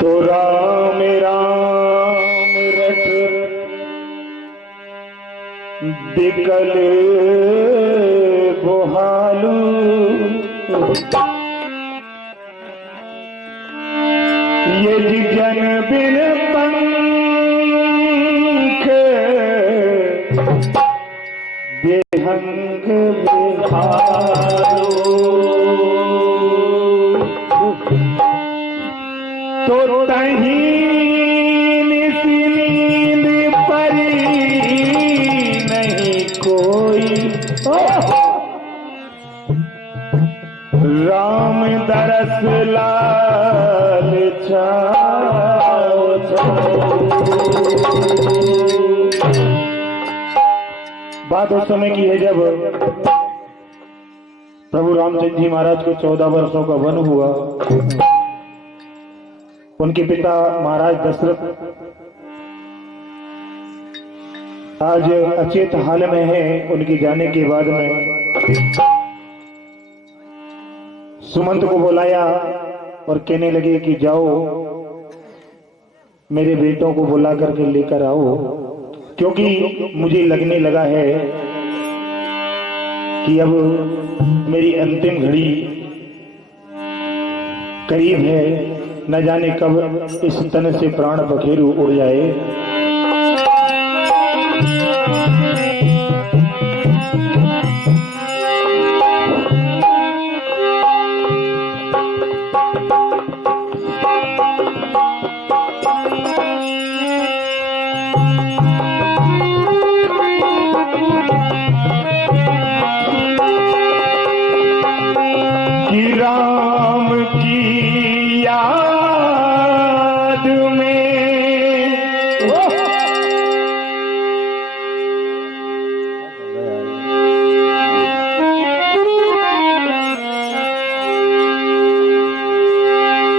तो राम राम रट बिकल बोहालू ये जन बिन पंख बेहंग बिहारो तो तहीं नींद परी नहीं कोई राम दरस लाल छाओ बात उस समय की है जब प्रभु रामचंद्र जी महाराज को 14 वर्षों का वन हुआ। उनके पिता महाराज दशरथ आज अचेत हाल में है। उनके जाने के बाद में सुमंत को बुलाया और कहने लगे कि जाओ मेरे बेटों को बुला करके लेकर आओ, क्योंकि मुझे लगने लगा है कि अब मेरी अंतिम घड़ी करीब है, न जाने कब इस तन से प्राण बखेरू उड़ जाए। कि राम की याद में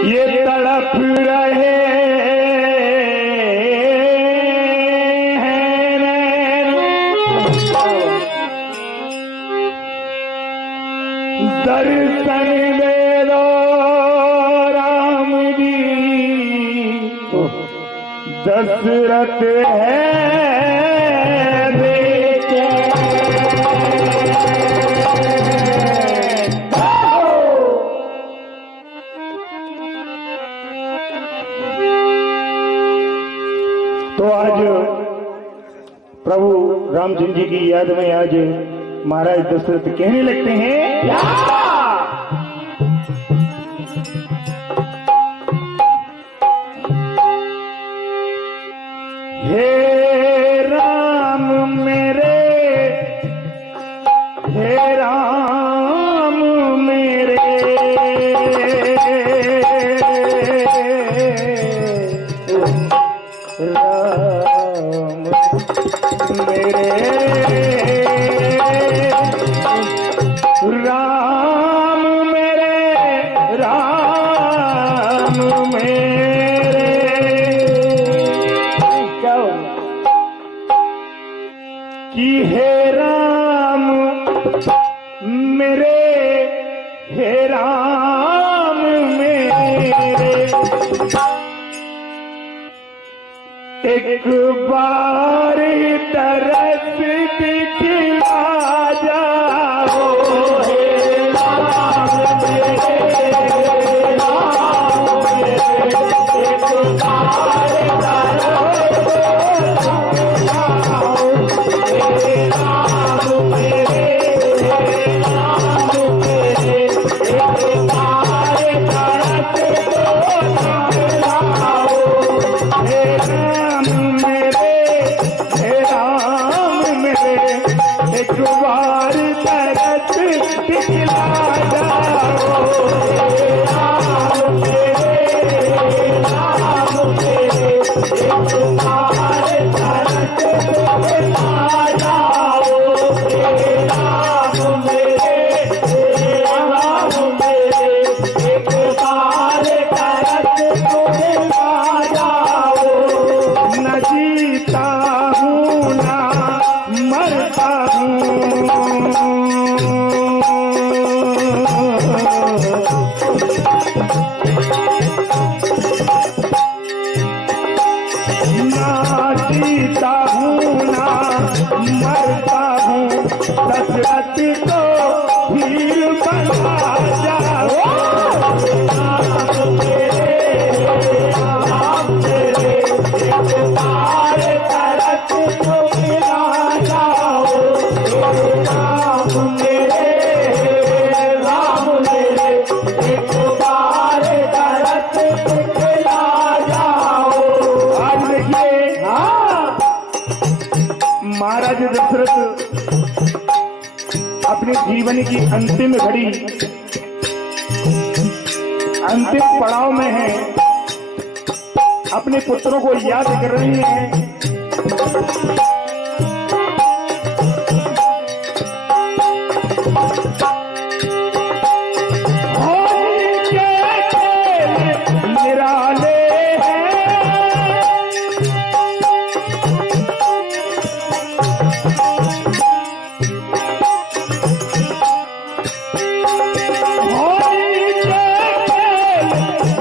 ये तड़प रहे दर्शन दे दो राम जी, दशरथ है बेटे। तो आज प्रभु रामचंद्र जी की याद में आज महाराज दशरथ कहने लगते हैं, हे राम मेरे मेरे क्या हो कि हे राम मेरे, हे राम मेरे, एक बार तरस दिखला जाओ, हे राम मेरे, राम मेरे, एक बार तरस दिखलाओ, हे राम मेरे, राम मेरे, एक बार तरस दिखलाओ, हे राम मेरे, हे राम मेरे, एक बार तरस दिखला जाओ, हे राम मेरे, राम मेरे, एक बार तरस दिखला जाओ, हे राम मेरे, राम मेरे, एक बार तरस दिखला जाओ। न जीता हूँ ना मरता हूँ, ना जीता हूँ ना मरता हूँ, दशरथ को हीर बना जाओ, राम मेरे, राम मेरे, एक बार तरस दिखला जाओ, राम मेरे, राम मेरे, एक बार तरस दिखला जाओ। आज देखिए महाराज दशरथ अपने जीवन की अंतिम घड़ी, अंतिम पड़ाव में है, अपने पुत्रों को याद कर रही हैं। होली के खेल निराले हैं, होली के खेल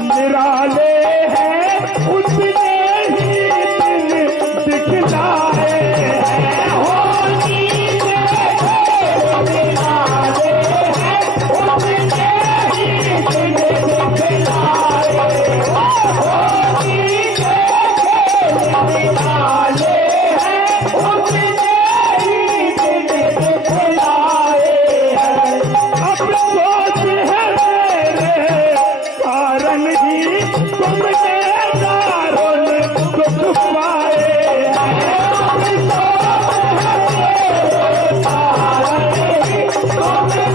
निराले हैं, उसने ही दिन दिखलाए हैं, होली के खेल निराले हैं, उसने ही दिन दिखलाए हैं, होली के खेल निराले हैं, उसने ही दिन दिखलाए हैं। अफसोस है मेरे कारण ही तुमने दारुण दुख पाए हैं, अफसोस है मेरे कारण ही तुमने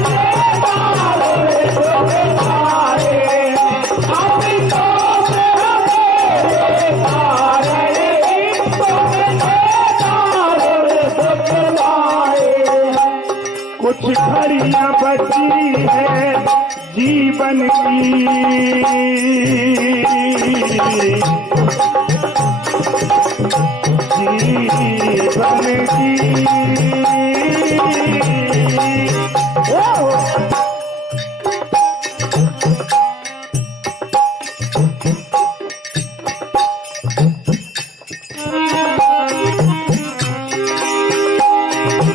दारुण दुख पाए हैं, अफसोस है मेरे कारण ही तुमने दारुण दुख पाए हैं। कुछ घड़ियां बची है जीवन की, जीवन की, ओ!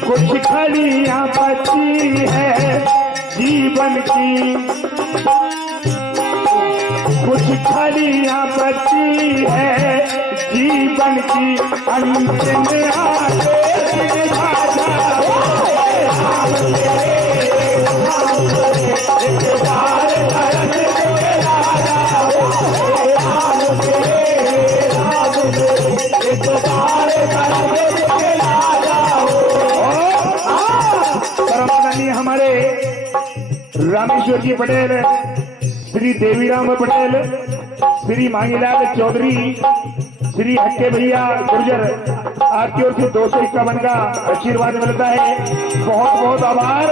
कुछ घड़ियां बची है जीवन की, कुछ घड़ियां बची है जीवन की, अंतिम आदेश निभा जाओ, राम मेरे, राम मेरे, एक बार तरस दिखला जाओ, राम मेरे, राम मेरे, एक बार तरस दिखला जाओ। परमानंदीय हमारे रामेश्वर जी पटेल, श्री देवीराम पटेल, श्री मांगीलाल चौधरी, श्री हक्के भैया गुर्जर, आपकी ओर से 251 का आशीर्वाद मिलता है। बहुत बहुत आभार।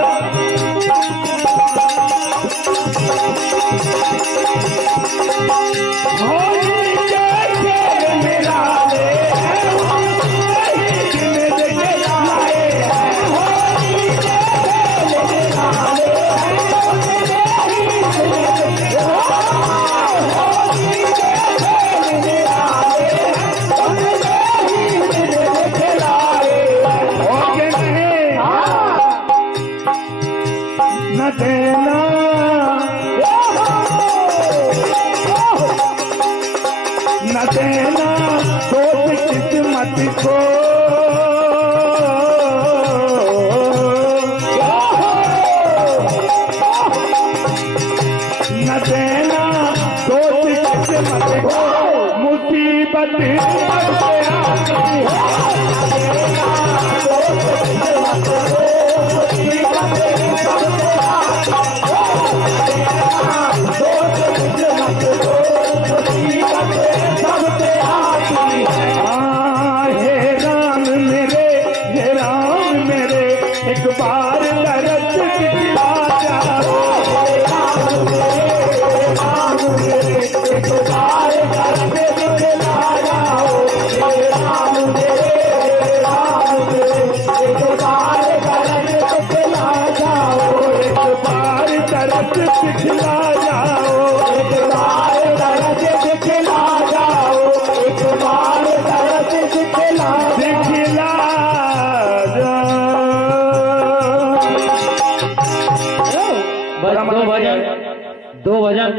दो भजन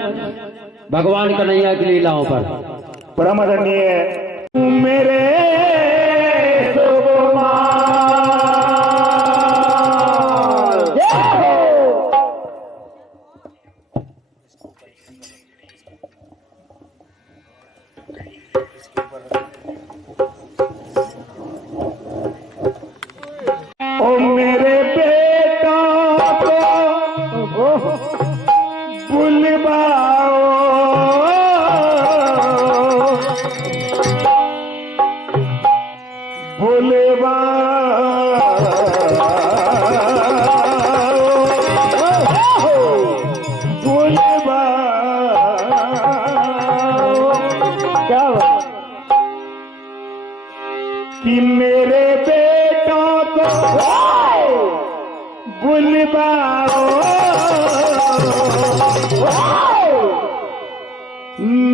भगवान कन्हैया की लीलाओं पर। परम आदरणीय मेरे ओ मेरे बेटा को बुलवाओ, कि मेरे बेटा को बुलवाओ,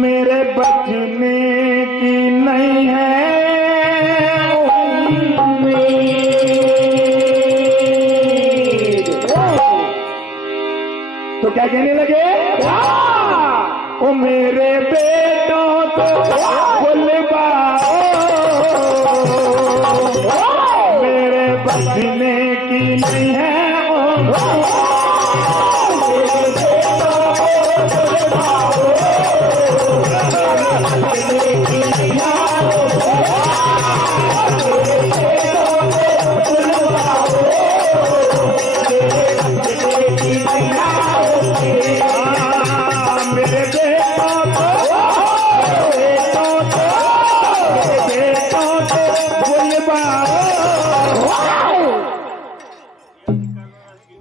मेरे बचने की नहीं है तो क्या कहने लगे? ओ मेरे बेटा को बुलवाओ, मेरे बचने की नहीं है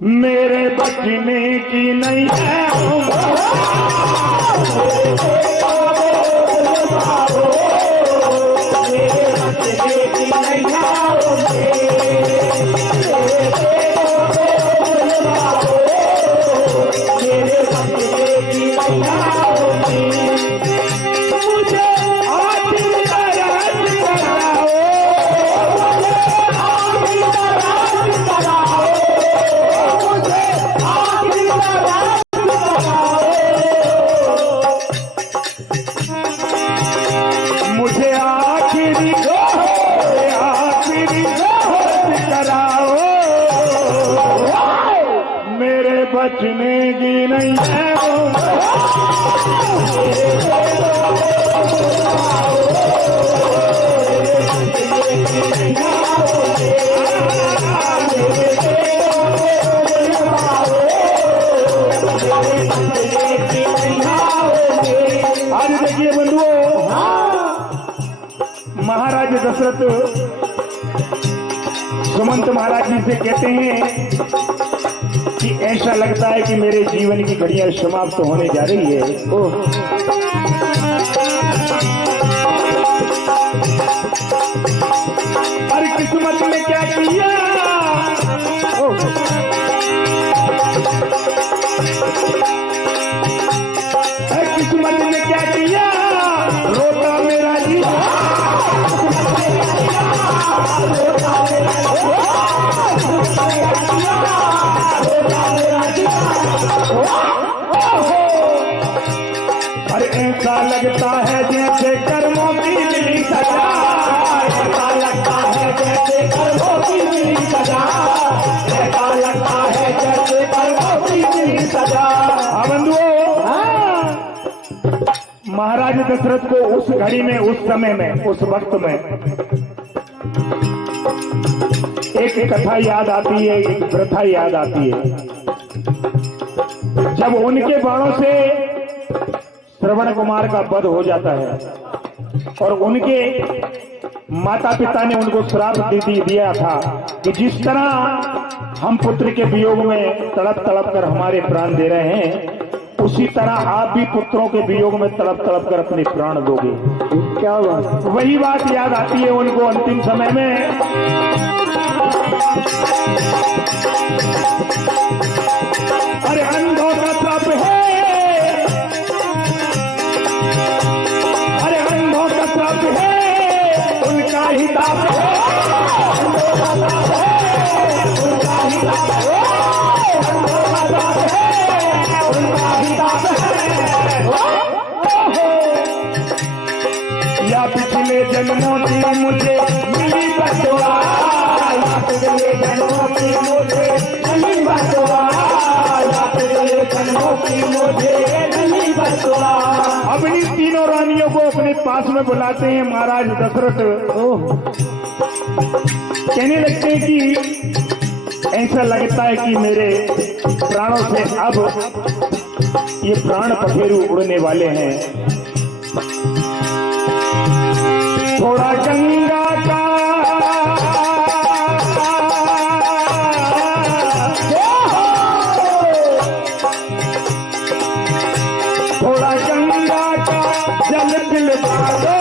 मेरे बचने की नहीं है बचने की नहीं है आज देखिए बंधुओं, महाराज दशरथ सुमंत महाराज जी से कहते हैं कि ऐसा लगता है कि मेरे जीवन की घड़ियां समाप्त होने जा रही है। ओह, अरे किस्मत ने क्या किया, किस्मत ने क्या किया, रोता मेरा जी, अरे ऐसा लगता है जैसे कर्मों की मिली सजा, ऐसा लगता है जैसे कर्मों की मिली सजा, ऐसा लगता है जैसे कर्मों की मिली सजा। महाराज दशरथ को उस घड़ी में, उस समय में, उस वक्त में एक कथा याद आती है, एक प्रथा याद आती है। जब उनके बाणों से श्रवण कुमार का वध हो जाता है और उनके माता पिता ने उनको श्राप दिया था कि जिस तरह हम पुत्र के वियोग में तड़प तड़प कर हमारे प्राण दे रहे हैं, उसी तरह आप भी पुत्रों के वियोग में तड़प तड़प कर अपने प्राण दोगे। क्या बात, वही बात याद आती है उनको अंतिम समय में। अरे अंधों का श्राप है, अरे अंधों का श्राप है, उनका ही ताप है, उनका ही ताप है, अंधों का श्राप है, उनका ही ताप है। या पिछले जन्मों की मुझे मिली बदुआ, या पिछले जन्मों की मुझे मिली बदुआ, या पिछले जन्मों की मुझे मिली बदुआ। अपनी तीनों रानियों को अपने पास में बुलाते हैं महाराज दशरथ। कहने लगते हैं कि ऐसा लगता है कि मेरे प्राणों से अब ये प्राण पखेरु उड़ने वाले हैं। थोड़ा गंगा का थोड़ा गंगा का जल पिलवा दो,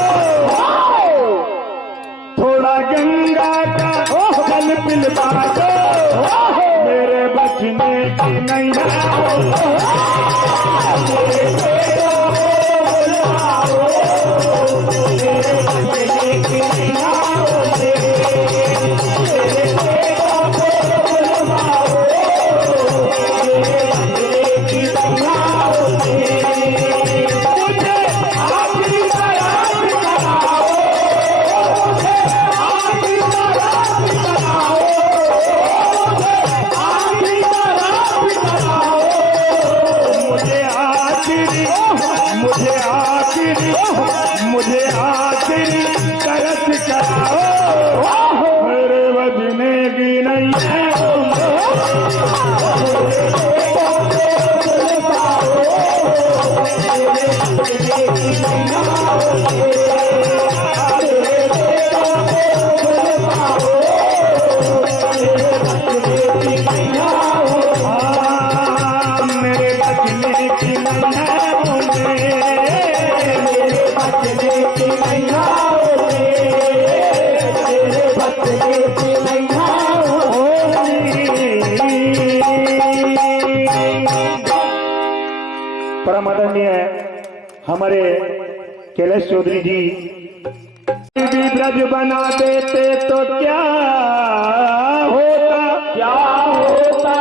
थोड़ा गंगा का जल पिलवा दो, मेरे बचने की नैया मुझे आखिरी तरस कराओ, मेरे बजने की नहीं है। मेरे बजने की नहीं है, परम आदरणीय हमारे कैलाश चौधरी जी भी ब्रज बना देते तो क्या होता, क्या होता,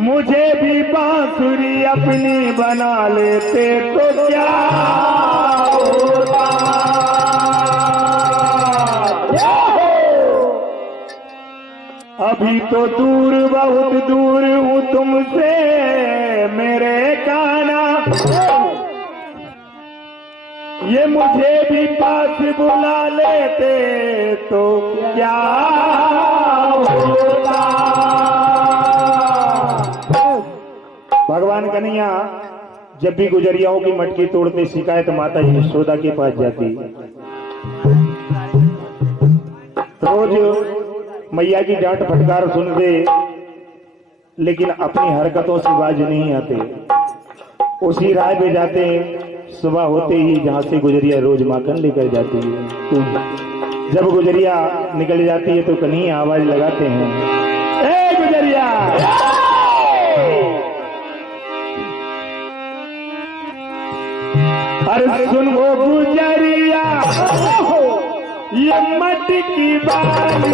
मुझे भी बांसुरी अपनी बना लेते तो क्या होता। अभी तो दूर, बहुत दूर हूँ तुमसे मेरे काना, ये मुझे भी पास बुला लेते तो क्या होता। भगवान कन्हैया जब भी गुजरियाओं की मटकी तोड़ते शिकायत माता यशोदा के पास जाती। रोज मैया की डांट फटकार सुनते लेकिन अपनी हरकतों से बाज नहीं आते। उसी राह पे जाते हैं, सुबह होते ही जहां से गुजरिया रोज माखन लेकर जाती है। तो जब गुजरिया निकल जाती है तो कहीं आवाज लगाते हैं, ए गुजरिया, अरे सुन वो गुजरिया, ये मट्टी की बाली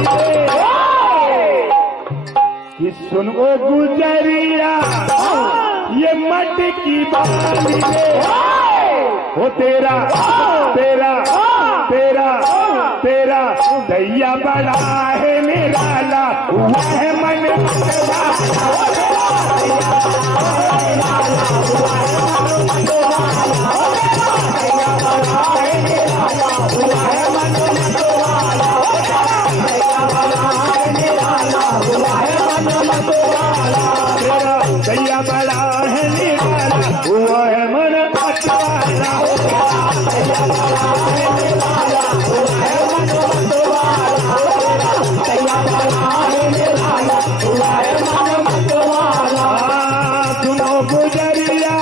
कि सुन वो गुजरिया, ये मट्टी की बाली हो तेरा तेरा तेरा तेरा दैया बड़ा है निराला, हुआ है मन दैया बड़ा है निराला, हुआ है मन मतवाला। सुनो गुजरिया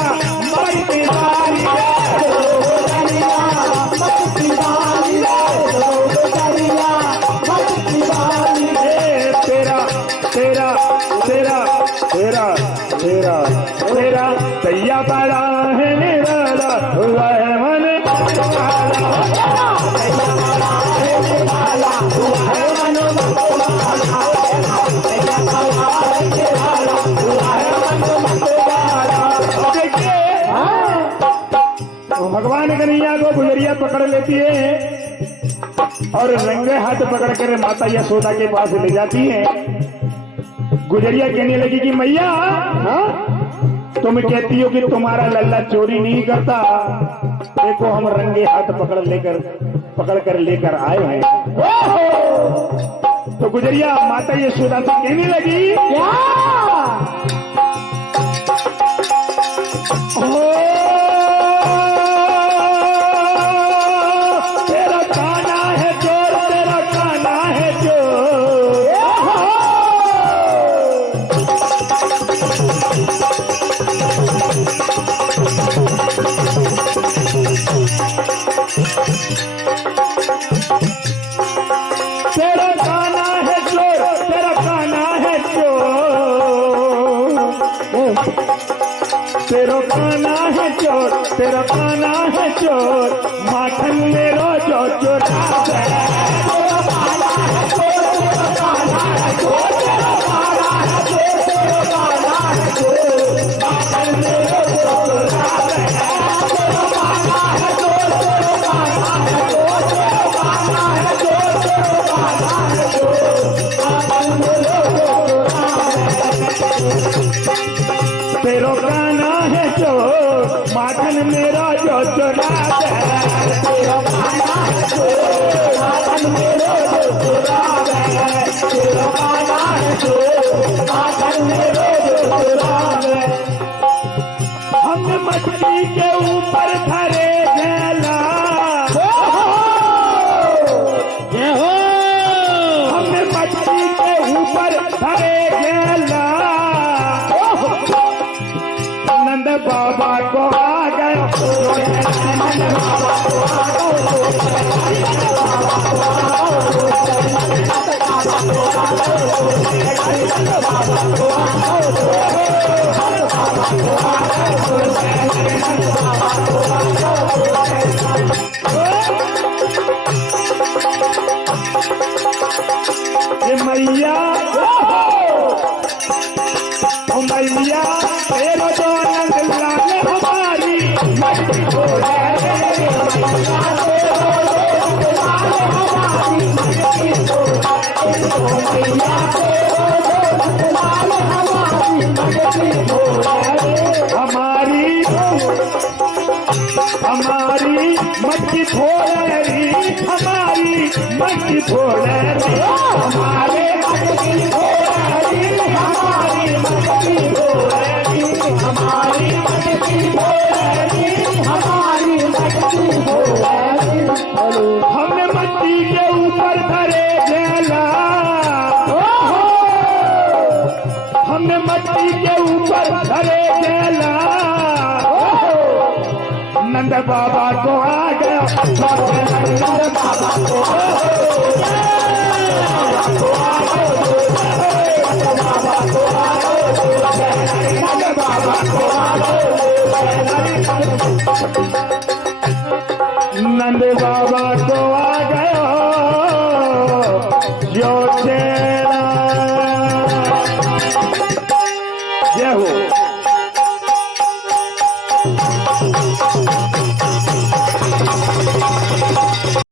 मट्टी वाली, तेरा तेरा तेरा तेरा तेरा तेरा दैया बड़ा है निराला, हुआ है मन भगवान कन्हैया को गुजरिया पकड़ लेती है और रंगे हाथ पकड़ कर माता यशोदा के पास ले जाती है। गुजरिया कहने लगी कि मैया, तुम कहती हो कि तुम्हारा लल्ला चोरी नहीं करता, देखो हम रंगे हाथ पकड़ कर लेकर आए हैं। तो गुजरिया माता यशोदा से कहने लगी, क्या तेरा काना है चोर, तेरा काना है चोर। तेरा काना है चोर, तेरा काना है चोर, तेरा काना है चोर, तेरा काना है चोर, माखन में रोजो चोरा तेरो काना है चोर, माखन मेरा जो चोरा तेरो काना है चोर, माखन मेरा जो चोरा तेरो काना है चोर, माखन मेरा जो चोरा। हमने मछली के ऊपर धरे झेला, हमने मछली के ऊपर धरे झेला, नंद बाबा को आ गया, ये मैया ओ मैया तेरा जो आनंद लागे हमारी मट्टी छोड़ा हमारी मट्टी फोड़ी, हमारी मट्टी फोड़ी, हमारे मट्टी फोड़ी, हमारी मट्टी फोड़ी, हमारी मट्टी फोड़ी, हमारी मट्टी फोड़ी। हमने मट्टी के ऊपर धरे झेला, हमने मट्टी पटेला नंद बाबा को आ गया नंद बाबा को नंद बाबा को आ गयो जो से